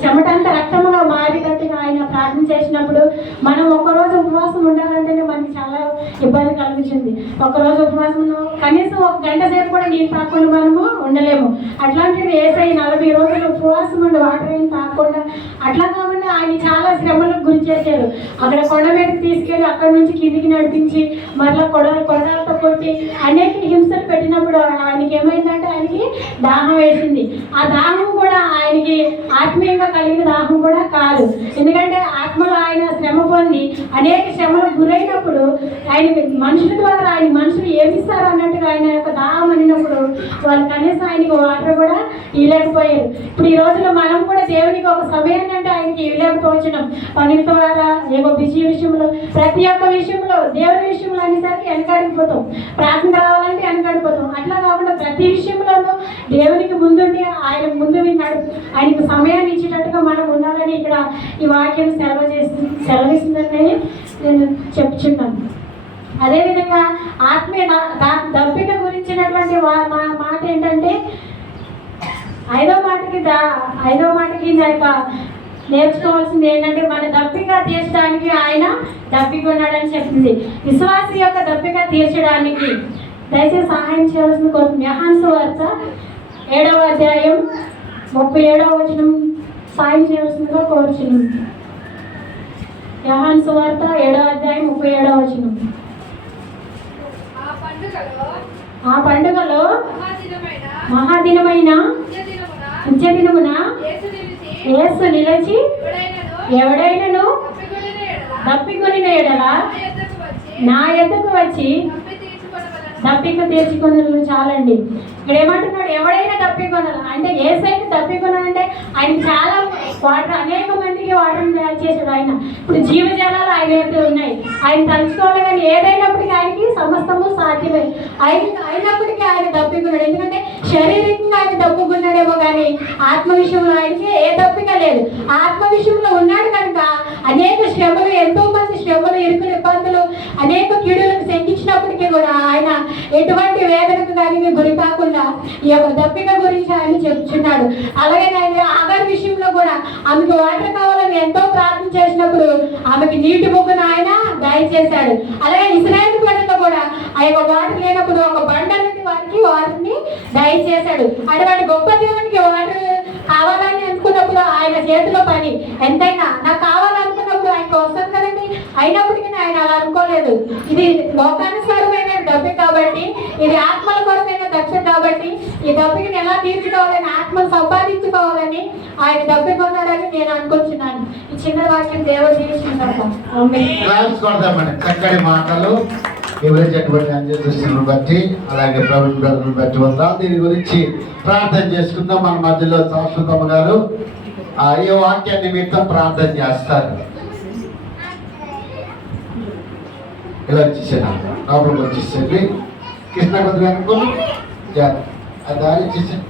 చెమటంతా రక్తముగా మారేటట్టుగా ఆయన ప్రార్థన చేసినప్పుడు మనం ఒక్కరోజు ఉపవాసం ఉండాలంటేనే మనకి చాలా ఇబ్బంది కలుగుతుంది. ఒక్కరోజు ఉపవాసం కనీసం 1 గంట సేపు కూడా నీళ్ళు తాకుండా మనము ఉండలేము. అట్లాంటిది యేసయ్య 40 రోజులు ఉపవాసం ఉండి వాటర్ ఏం తాగకుండా అట్లా కాకుండా ఆయన చాలా శ్రమలకు గురి చేశారు. అక్కడ కొండ మీదకి తీసుకెళ్ళి అక్కడ నుంచి కిందికి నడిపించి మరలా కొడలతో కొట్టి అనేక హింసలు పెట్టినప్పుడు ఆయనకి ఏమైందంటే ఆయనకి దాహం వేసింది. ఆ దాహం కూడా ఆయనకి ఆత్మీయంగా కలిగిన దాహం కూడా కాదు. ఎందుకంటే ఆత్మలో ఆయన శ్రమ పొంది అనేక శ్రమలకు గురైనప్పుడు ఆయన మనుషుల ద్వారా ఆయన మనుషులు ఏమిస్తారు అన్నట్టుగా ఆయన యొక్క దాహం అనినప్పుడు వాళ్ళు కనీసం ఆయనకి వాటర్ కూడా ఇవ్వలేకపోయారు. ఇప్పుడు ఈ రోజులో మనం కూడా దేవునికి ఒక సమయాన్ని అంటే ఆయనకి ఇవ్వలేకపోతున్నాం. పని ద్వారా ఏవో బిజీ విషయంలో ప్రతి ఒక్క విషయంలో దేవుని విషయంలో అనేసరికి వెనకాడిపోతాం. ప్రార్థన రావాలంటే వెనకాడిపోతాం. అట్లా కాకుండా ప్రతి విషయంలోనూ దేవునికి ముందుండి ఆయన ముందు విన్నాడు. ఆయనకు సమయాన్ని ఇచ్చేటట్టుగా మనం ఉండాలని ఇక్కడ ఈ వాక్యం సెలవిస్తుందని నేను చెప్తున్నాను. అదేవిధంగా ఆత్మీయ దప్పిక గురించినటువంటి మాట ఏంటంటే ఐదో మాటకి దాకా నేర్చుకోవాల్సింది ఏంటంటే మన దప్పిక తీర్చడానికి ఆయన దప్పికొన్నాడని చెప్పింది. విశ్వాసి యొక్క దప్పిక తీర్చడానికి దయచేసి సహాయం చేయాల్సిన కోరుతుంది. యోహాను సువార్త 7వ అధ్యాయం 37వ వచనం సాయం చేయాల్సిందిగా కోరుచున్నాను. యోహాను సువార్త 7వ అధ్యాయం 37వ వచనం. ఆ పండుగలో మహాదినమైన నిత్యదినమున యేసు నిలిచి ఎవడైనను దప్పికొనిన ఎడల నా యొద్దకు వచ్చి దప్పిక తీర్చుకొనలు చాలండి. ఇక్కడ ఏమంటున్నాడు? ఎవడైనా దప్పికొనాలి అంటే యేసయ్యకి దప్పికొనాలంటే ఆయన చాలా వాటర్ అనేక మందికి వాటర్ తయారు చేశాడు. ఆయన ఇప్పుడు జీవజాలాలు ఆయన అయితే ఉన్నాయి. ఆయన తలుచుకోవాలి కానీ ఏదైనప్పటికీ ఆయనకి సమస్తము సాధ్యమే. అయినప్పటికీ ఆయన దప్పికొన్నాడు. ఎందుకంటే శారీరకంగా ఆయన దప్పుకున్నాడేమో కానీ ఆత్మ విషయంలో ఆయనకి ఏ దప్పిక లేదు. ఆత్మ విషయంలో ఉన్నాడు కనుక అనేక శ్రమలు, ఎంతో మంది శ్రమలు, ఇరుకులు, ఇబ్బందులు, అనేక కీడులకు శంకించినప్పటికీ కూడా ఆయన ఎటువంటి వేదనకు కానీ గురి కాకుండా ఈ యొక్క దప్పిక గురించి ఆయన చెప్తున్నాడు. అలాగే ఆయన ఆగారి విషయంలో కూడా ఆమెకు వాటర్ కావాలని ఎంతో ప్రార్థన చేసినప్పుడు ఆమెకి నీటి బొగ్గును ఆయన దయచేశాడు. అలాగే ఇశ్రాయేలు ప్రజల్లో కూడా ఆ యొక్క వాటర్ లేనప్పుడు ఒక బండ నుండి వారికి వారిని దయచేశాడు. అటువంటి గొప్ప దేవునికి వాటర్ కావాలని అనుకున్నప్పుడు ఆయన చేతిలో పని ఎంతైనా నాకు కావాలనుకున్నప్పుడు ఆయనకు వస్తుంది కదండి. అయినప్పటికీ ఆయన అలా అనుకోలేదు. ఇది లోకానుసారమైన దప్పిక కాబట్టి, ఇది ఆత్మల కొరకైన దక్ష కాబట్టి ఈ దప్పికని ఎలా తీర్చుకోవాలని, ఆత్మను సంపాదించుకోవాలని ఆయన దప్పికొన్నాడని నేను అనుకుంటున్నాను. ఈ చిన్న వాక్యం దేవుడు దీవించుకుంటాం. చక్కటి మాటలు వివరించేటువంటి అంజలిని బట్టి అలాగే ప్రవీణ్ బ్రదర్ని బట్టి వల్ల దీని గురించి ప్రార్థన చేసుకుందాం. మన మధ్యలో శాశ్వతమ్మ గారు ఈ వాక్య నిమిత్తం ప్రార్థన చేస్తారు. ఇలా వచ్చేసాను లోపలికి వచ్చేసేది కృష్ణ కొద్దిగా అనుకోను ఆ దారి ఇచ్చేసాను.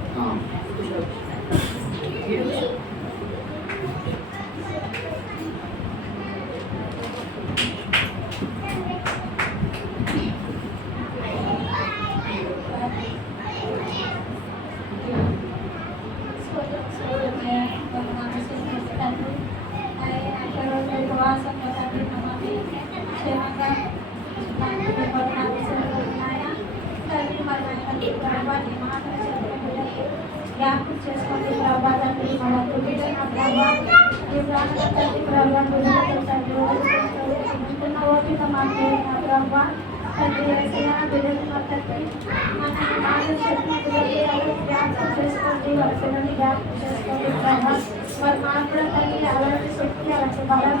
జ్ఞాపకం చేసుకోండి ప్రభా తండ్రి, మన కుటుంబ ప్రభా ఈ ప్రాంతం తండ్రి ప్రభా ఉంటున్న ఓపిక మాకు ప్రభా తండ్రి బిడ్డలు మా తండ్రి మన చెప్పిన బిడ్డలు జ్ఞాపకం చేసుకోండి. వాళ్ళ పిల్లల్ని జ్ఞాపకం చేసుకోండి ప్రభా. మరి మాకు కూడా తండ్రి అలాంటి శక్తి, అలాంటి బలం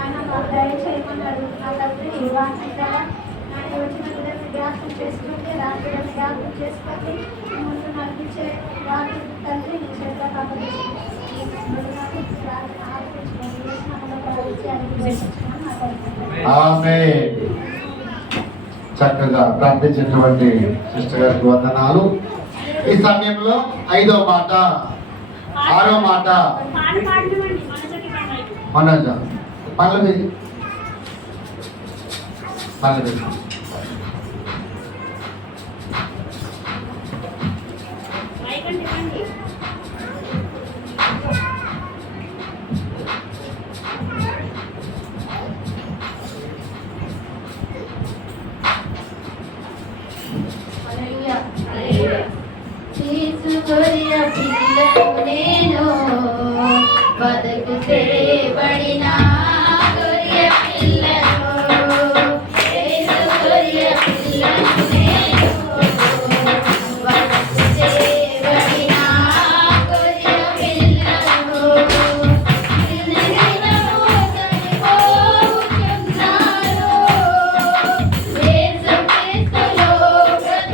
ఆయన మాకు దయచేయమని అడుగుతున్నా తండ్రి. ఈ వాక్యం ద్వారా ఆయన వచ్చిన బిడ్డలు జ్ఞాపకం చేసుకోండి, రాత్రులను జ్ఞాపకం చేసుకోండి. ముందు నడిపించే వారి తండ్రి నీ చేత చక్కగా ప్రార్థించినటువంటి సిస్టర్ గారికి వందనాలు. ఈ సమయంలో 5వ మాట 6వ మాట పాట పాడినవండి మనసుకి మనోజ పల్లవి పల్లవి మైకండి ఇవ్వండి. తీసుకొరియ పిల్లను నేను బతుకుతే బడిన కొరియ పిల్లను తీసుకొరియ పిల్లను నేను బతుకుతే బడిన కొరియ పిల్లను నిన్నను చనిపోతున్నాను యేసుక్రీస్తులో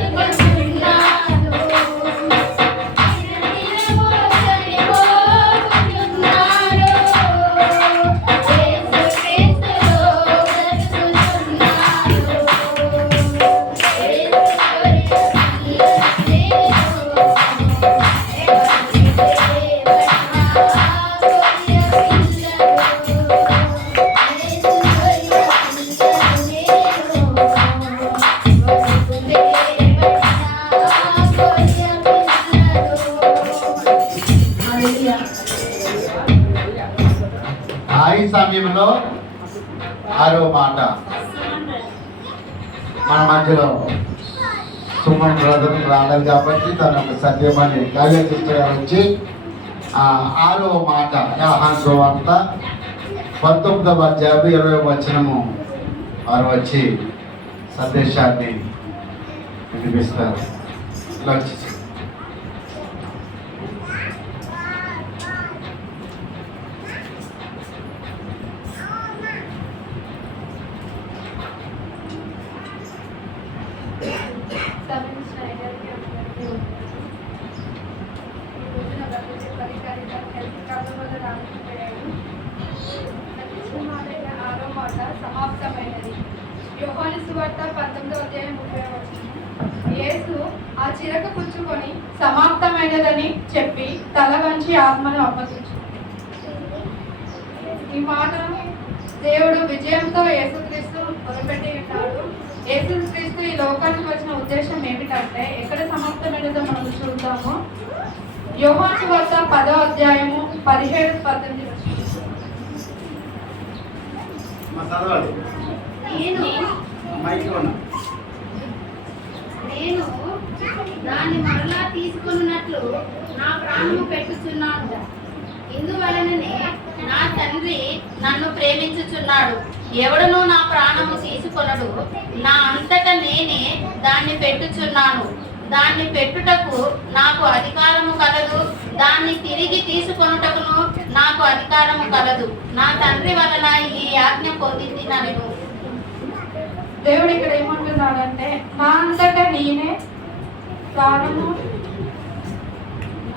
బ్రతుకుతున్నాను ఈ సమయంలో 6వ మాట మన మధ్యలో సుమన్ బ్రదర్ రాలేదు కాబట్టి తన సత్యమని కావ్య సిస్టర్ గారు వచ్చి 6వ మాట యోహాను సువార్త 19వ అధ్యాయం 20వ వచనము వారు వచ్చి సందేశాన్ని వినిపిస్తారు. ఇలా వచ్చి సమాప్తమైనది. యోహాను సువార్త 19వ అధ్యాయం 30వ వచనం. యేసు ఆ చిరక పుచ్చుకొని సమాప్తమైనదని చెప్పి తల వంచి ఆత్మను అప్పగించు. ఈ మాట దేవుడు విజయంతో యేసుక్రీస్తు మొదలుపెట్టి ఉన్నాడు. యేసుక్రీస్తు ఈ లోకానికి వచ్చిన ఉద్దేశం ఏమిటంటే ఎక్కడ సమాప్తమైనదో మనం చూద్దాము. యోహాను సువార్త 10వ అధ్యాయము 17-18 నేను దాన్ని మరలా తీసుకున్నట్లు నా ప్రాణము పెట్టుచున్నాను. ఇందువలననే నా తండ్రి నన్ను ప్రేమించుచున్నాడు. ఎవడునూ నా ప్రాణము తీసుకొనడు. నా అంతట నేనే దాన్ని పెట్టుచున్నాను. దాన్ని పెట్టుటకు నాకు అధికారము కలదు. దాన్ని తిరిగి తీసుకొనుటకును నాకు అధికారము కలదు. నా తండ్రి వలన ఈ ఆజ్ఞ పొందింది నన్ను. దేవుడు ఇక్కడ ఏమంటున్నాడంటే నా అంతటా నేనే ప్రాణము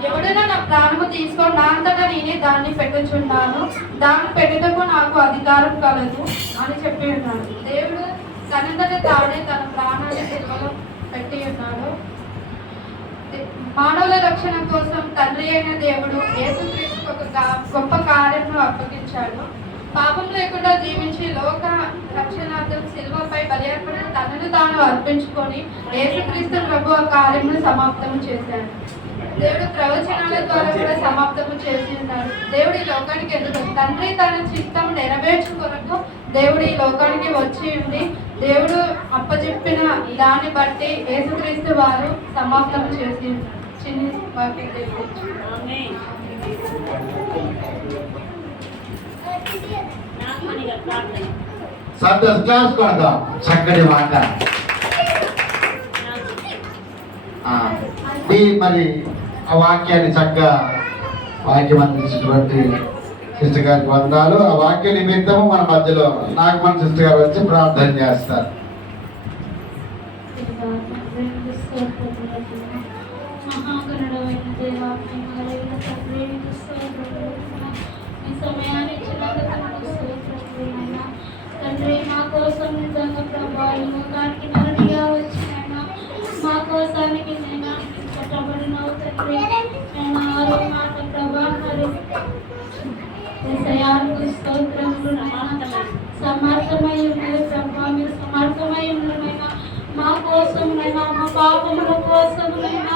ఎవడైనా నా ప్రాణము తీసుకొని నా అంతటా నేనే దాన్ని పెట్టుచున్నాను. దాన్ని పెట్టుటకు నాకు అధికారం కలదు అని చెప్పి ఉన్నాడు. దేవుడు తనంతట తానే తన ప్రాణాన్ని సిలువలో పెట్టి ఉన్నాడు. మానవుల రక్షణ కోసం తండ్రి అయిన దేవుడు యేసుక్రీస్తుకు ఒక గొప్ప కార్యమును అప్పగించాడు. పాపం లేకుండా జీవించి లోక రక్షణార్థం సిలువపై బలి అర్పణ తనను తాను అర్పించుకొని యేసుక్రీస్తు ప్రభు ఆ కార్యమును సమాప్తము చేశాడు. దేవుడు ప్రవచనాల ద్వారా కూడా సమాప్తము చేసి ఉన్నాడు. దేవుడు ఈ లోకానికి ఎందుకు తండ్రి తన చిత్తం నెరవేర్చు కొరకు దేవుడు ఈ లోకానికి వచ్చి ఉండి దేవుడు అప్పచెప్పిన దాన్ని బట్టి యేసుక్రీస్తు వారు సమాప్తము చేసి ఉన్నారు. చిన్ని వాక్యం తెలియచ్చు. క్లాస్ కొడదాం. చక్కటి మాట. మరి ఆ వాక్యాన్ని చక్కగా వాక్యం అందించినటువంటి సిస్టర్ గారికి వందనాలు. ఆ వాక్య నిమిత్తము మన మధ్యలో నాగమణి సిస్టర్ గారు వచ్చి ప్రార్థన చేస్తారు. మహాగణుడైన దేవా, మహిమగలిగిన తండ్రి, నీకు స్తోత్రములు. ఈ సమయాన్ని ఇచ్చినందుకు స్తోత్రములు నాయనా. తండ్రి, మా కోసం నిజంగా ప్రభా ఈ లోకానికి యేసయ్యాకు స్తోత్రములు నాయనా. సమర్థమై ఉన్నది ప్రభా, మీరు సమర్థమై ఉన్నదైనా మా కోసమునైనా, మా పాపముల కోసమునైనా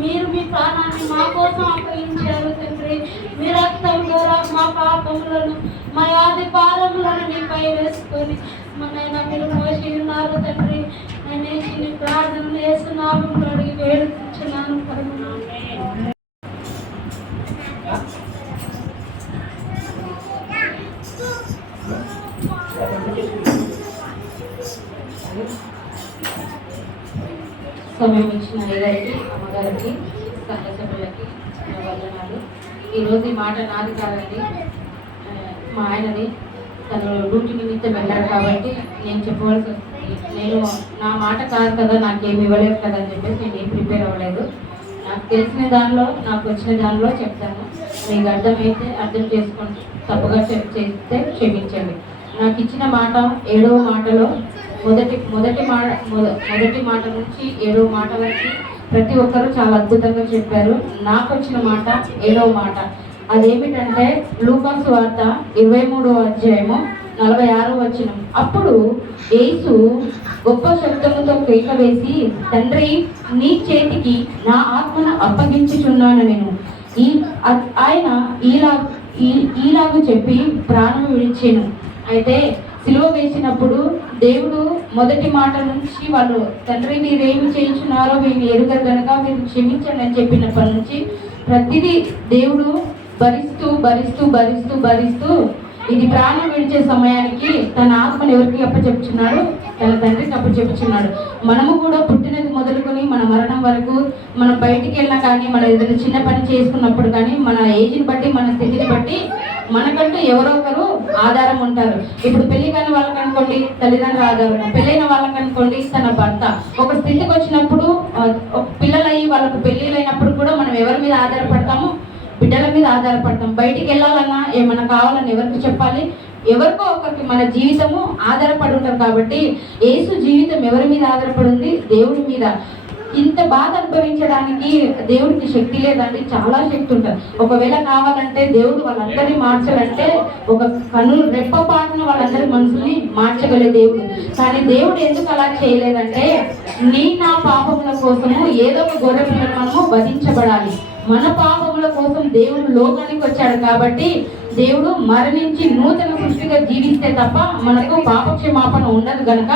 మీరు మీ ప్రాణాన్ని మా కోసం అప్పగించారు తండ్రి. మీ రక్తం ద్వారా మా పాపములను, మా ఆది భారములను నీపై వేసుకొని మనైనా మీరు మోసి ఉన్నారు తండ్రి. నేను నీ ప్రార్థన యేసునామములో అడిగి వేడుకుంటున్నాను పరమ. సమయం ఇచ్చిన అయ్యగారికి, అమ్మగారికి, సంఘ సభ్యులకి వందనాలు. ఈరోజు ఈ మాట నాది కాదండి, మా ఆయనది. తను డ్యూటీ నిమిత్తం వెళ్ళాడు కాబట్టి నేను చెప్పవలసి వస్తుంది. నేను నా మాట కాదు కదా, నాకేమి ఇవ్వలేదు కదా అని చెప్పేసి నేను ఏం ప్రిపేర్ అవ్వలేదు. నాకు తెలిసిన దానిలో, నాకు వచ్చిన దానిలో చెప్తాను. మీకు అర్థమైతే అర్థం చేసుకోండి, తప్పుగా చేస్తే క్షమించండి. నాకు ఇచ్చిన మాట 7వ మాటలో మొదటి మాట నుంచి 7వ మాట వరకు ప్రతి ఒక్కరూ చాలా అద్భుతంగా చెప్పారు. నాకు వచ్చిన మాట 7వ మాట. అదేమిటంటే లూకాసు వార్త 23వ అధ్యాయము 46వ వచనం. అప్పుడు యేసు గొప్ప శబ్దముతో కేక వేసి, తండ్రి, నీ చేతికి నా ఆత్మను అప్పగించుచున్నాను నేను. ఆయన ఈలాగు చెప్పి ప్రాణం విడిచెను. అయితే సిలువ వేసినప్పుడు దేవుడు మొదటి మాట నుంచి వాళ్ళు, తండ్రి మీరేమి చేయించున్నారో వీళ్ళు ఎరుగరు కనుక మీరు క్షమించండి అని చెప్పినప్పటి నుంచి ప్రతిదీ దేవుడు భరిస్తూ భరిస్తూ భరిస్తూ భరిస్తూ ఇది ప్రాణం విడిచే సమయానికి తన ఆత్మను ఎవరికి అప్పచెప్పుచున్నాడు? తన తండ్రికి అప్పచెప్పుచున్నాడు. మనము కూడా పుట్టినది మొదలుకొని మన మరణం వరకు, మనం బయటికి వెళ్ళినా కానీ, మన ఏదైనా చిన్న పని చేసుకున్నప్పుడు కానీ, మన ఏజ్ని బట్టి, మన స్థితిని బట్టి మనకంటూ ఎవరో ఒకరు ఆధారం ఉంటారు. ఇప్పుడు పెళ్లి కాని వాళ్ళకనుకోండి తల్లిదండ్రుల ఆధారం, పెళ్ళైన వాళ్ళకనుకోండి తన భర్త. ఒక స్థితికి వచ్చినప్పుడు పిల్లలయ్యి వాళ్ళకు పెళ్ళిళ్ళైనప్పుడు కూడా మనం ఎవరి మీద ఆధారపడతాము? బిడ్డల మీద ఆధారపడతాం. బయటికి వెళ్ళాలన్నా, ఏమన్నా కావాలన్నా ఎవరికి చెప్పాలి? ఎవరికో ఒకరికి మన జీవితము ఆధారపడి ఉంటారు. కాబట్టి యేసు జీవితం ఎవరి మీద ఆధారపడి ఉంది? దేవుడి మీద. ఇంత బాధ అనుభవించడానికి దేవుడికి శక్తి లేదండి, చాలా శక్తి ఉంటుంది. ఒకవేళ కావాలంటే దేవుడు వాళ్ళందరినీ మార్చాలంటే ఒక రెప్పపాటున వాళ్ళందరి మనసుని మార్చగలే దేవుడు. కానీ దేవుడు ఎందుకు అలా చేయలేదంటే, నా పాపముల కోసము ఏదో ఒక గొర్రె పిల్లను మనము వధించబడాలి. మన పాపముల కోసం దేవుడు లోకానికి వచ్చాడు. కాబట్టి దేవుడు మరణించి నూతన సృష్టిగా జీవిస్తే తప్ప మనకు పాపక్షమాపణ ఉండదు. కనుక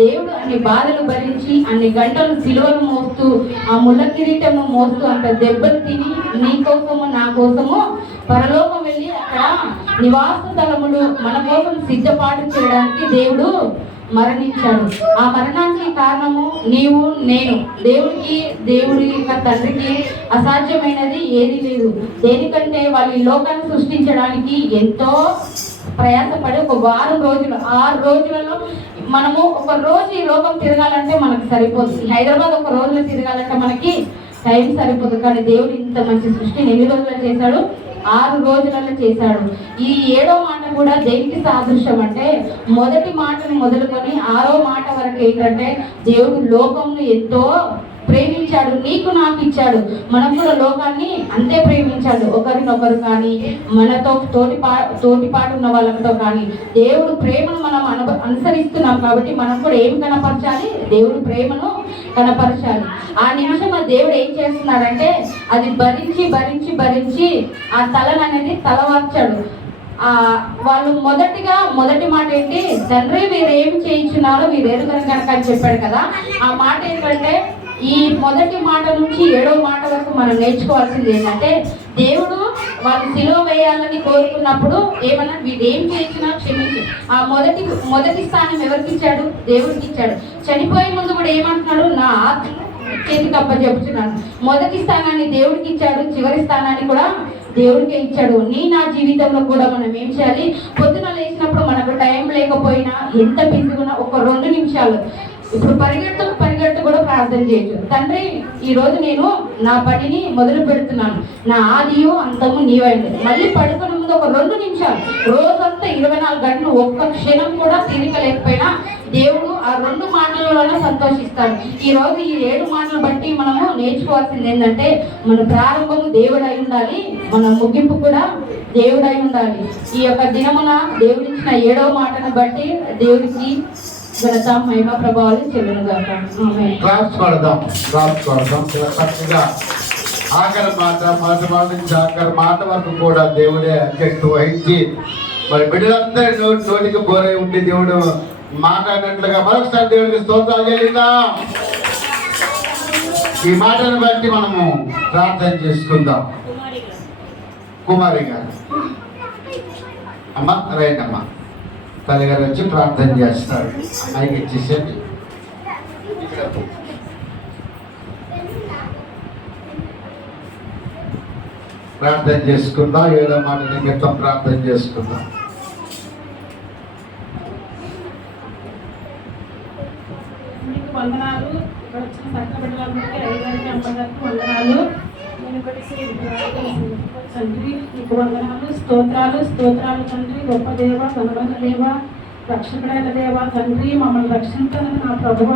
దేవుడు అన్ని బాధలు భరించి, అన్ని గంటలు సిలువలు మోస్తూ, ఆ ముళ్ళ కిరీటము మోస్తూ, అంత దెబ్బలు తిని నీ కోసము నా కోసము పరలోకం వెళ్ళి అక్కడ నివాస స్థలములు మన కోసం సిద్ధపాటు చేయడానికి దేవుడు మరణించాడు. ఆ మరణానికి కారణము నీవు నేను. దేవుడి యొక్క తండ్రికి అసాధ్యమైనది ఏది లేదు. దేనికంటే వాళ్ళు ఈ లోకాన్ని సృష్టించడానికి ఎంతో ప్రయాసపడి ఒక వారం రోజులు, 6 రోజులలో మనము ఒక రోజు ఈ లోకం తిరగాలంటే మనకు సరిపోదు. హైదరాబాద్ ఒక రోజులో తిరగాలంటే మనకి టైం సరిపోదు. కానీ దేవుడు ఇంత మంచి సృష్టిని ఎన్ని రోజులు చేశాడు? 6 రోజులలో చేశాడు. ఈ 7వ మాట కూడా దేనికి సాదృశ్యం అంటే, మొదటి మాటను మొదలుకొని 6వ మాట వరకు ఏంటంటే, దేవుడు లోకంను ఎంతో ప్రేమించాడు, నీకు నాకు ఇచ్చాడు. మనం కూడా లోకాన్ని అంతే ప్రేమించాడు. ఒకరినొకరు కానీ, మనతో తోటిపాటు ఉన్న వాళ్ళతో కానీ దేవుడు ప్రేమను మనం అనుసరిస్తున్నాం. కాబట్టి మనం కూడా ఏం కనపరచాలి? దేవుడు ప్రేమను కనపరచాలి. ఆ నిమిషం దేవుడు ఏం చేస్తున్నాడంటే, అది భరించి భరించి భరించి ఆ తలను అనేది తలవార్చాడు. వాళ్ళు మొదటి మాట ఏంటి? తండ్రి మీరు ఏం చేయించున్నారో మీరు ఎరుగరు కనుక అని చెప్పాడు కదా. ఆ మాట ఏంటంటే, ఈ మొదటి మాట నుంచి 7వ మాట వరకు మనం నేర్చుకోవాల్సింది ఏంటంటే, దేవుడు వాళ్ళు సిలువ వేయాలని కోరుకున్నప్పుడు ఏమన్నా వీడు ఏం చేసినా క్షమించు. ఆ మొదటి స్థానం ఎవరికి ఇచ్చాడు? దేవుడికి ఇచ్చాడు. చనిపోయే ముందు కూడా ఏమంటున్నాడు? నా ఆత్మ చేతికి అప్పచెప్పుచున్నాను. మొదటి స్థానాన్ని దేవుడికి ఇచ్చాడు, చివరి స్థానాన్ని కూడా దేవుడికే ఇచ్చాడు. నా జీవితంలో కూడా మనం ఏం చేయాలి? పొద్దున లేచినప్పుడు మనకు టైం లేకపోయినా, ఎంత బిజీగా ఒక 2 నిమిషాలు, ఇప్పుడు పరిగెడుతూ కూడా ప్రార్థన చేయొచ్చు. తండ్రి, ఈరోజు నేను నా పనిని మొదలు పెడుతున్నాను, నా ఆదియు అంతము నీవైంది. మళ్ళీ పడుకునే ముందు ఒక 2 నిమిషాలు, రోజంతా 24 గంటలు ఒక్క క్షణం కూడా తీరిక లేకపోయినా దేవుడు ఆ 2 మాటలలోనే సంతోషిస్తాడు. ఈ రోజు ఈ 7 మాటలు బట్టి మనము నేర్చుకోవాల్సింది ఏంటంటే, మన ప్రారంభము దేవుడై ఉండాలి, మన ముగింపు కూడా దేవుడై ఉండాలి. ఈ యొక్క దినమున దేవుడిచ్చిన 7వ మాటను బట్టి దేవుడికి ఘనత మహిమ ప్రభావాలు చెల్లునుగాక. ఆమేన్. క్లాప్స్ కొడదాం. ఇలా చక్కగా ఆఖరి మాట నుంచి ఆఖరి మాట వరకు కూడా దేవుడే అధ్యక్షత వహించి మరి బిడ్డలందరి నోటికి బోరై ఉండి దేవుడు మాట్లాడినట్లుగా మరొకసారి దేవుడికి స్తోత్రాలు చెల్లిద్దాం. ఈ మాటను బట్టి మనము ప్రార్థన చేసుకుందాం. కుమారి గారు అమ్మ రైట్ అమ్మ, తల్లిగారు వచ్చి ప్రార్థన చేస్తారు. అమ్మాయికి ఇచ్చేసేయండి. ప్రార్థన చేసుకుందాం. 7వ మాట నిమిత్తం ప్రార్థన చేసుకుందాం. మీకు వందనాలు. ఇక్కడ వచ్చిన సంఘ బిడ్డలందరికీ, అయ్యగారికి, అమ్మగారికి వందనాలు. నేను తండ్రి నీకు వందనాలు, స్తోత్రాలు తండ్రి. గొప్ప దేవ, ఘనమైన దేవ, రక్షకుడైన దేవ తండ్రి, మమ్మల్ని రక్షించడానికి నా ప్రభువ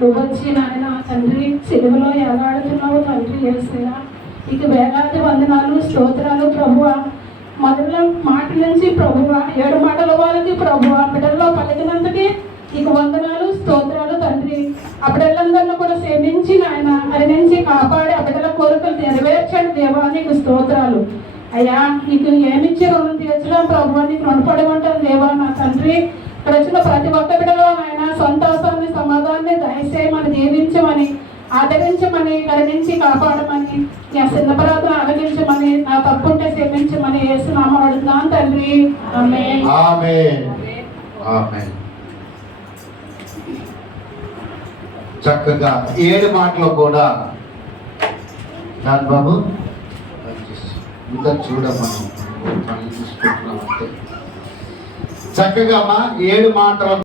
నువ్వు వచ్చి నాయన తండ్రి సిలువలో ఎలాడుతున్నావు తండ్రి. యేసయ్యా నీకు వేలాది వందనాలు, స్తోత్రాలు ప్రభువ. మొదల మాట నుంచి ప్రభువ 7 మాటల వారికి ప్రభువ బిడ్డల్లో పలికినందుకే నీకు వందనాలు, స్తోత్రాలు తండ్రి. ఆ బిడ్డలందరినీ కూడా సేవించి నాయన నుంచి కాపాడి ఆ బిడ్డల కోరికలు నెరవేర్చండి దేవా, నీకు స్తోత్రాలు. అయ్యా నీకు ఏమిచ్చి రుణం తీర్చడం ప్రభువ, నీకు రుణపడి ఉంటాను దేవా నా తండ్రి. ఇక్కడ వచ్చిన ప్రతి ఒక్క బిడ్డలో ఆయన సంతోషాన్ని, సమాధానాన్ని దయచేయమని, దీవించమని, ఆదరించమని, కరుణించి కాపాడమని, నీ సిద్ధపరాధన ఆలకించమని, నా తప్పుంటే క్షమించమని యేసు నామమున అడుగుతున్నాను తండ్రి. ఆమేన్. ఆమేన్. ఆమేన్. చక్కగా 7 మాటలు కూడా బాబు ఇంకా చూడమను చూసుకుంటున్నాం అంటే చక్కగా అమ్మా 7 మాటలు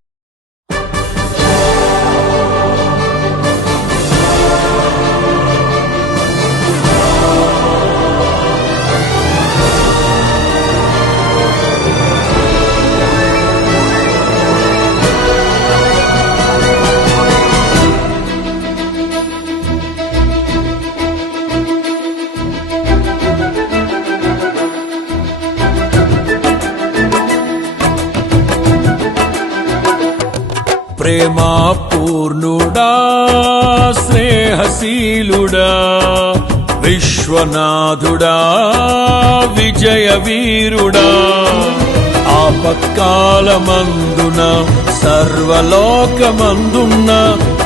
ప్రేమా పూర్ణుడా, స్నేహశీలుడా, విశ్వనాథుడా, విజయ వీరుడా, ఆపత్కాలమందున సర్వలోకమందున్న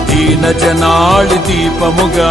దీన జనాళి దీపముగా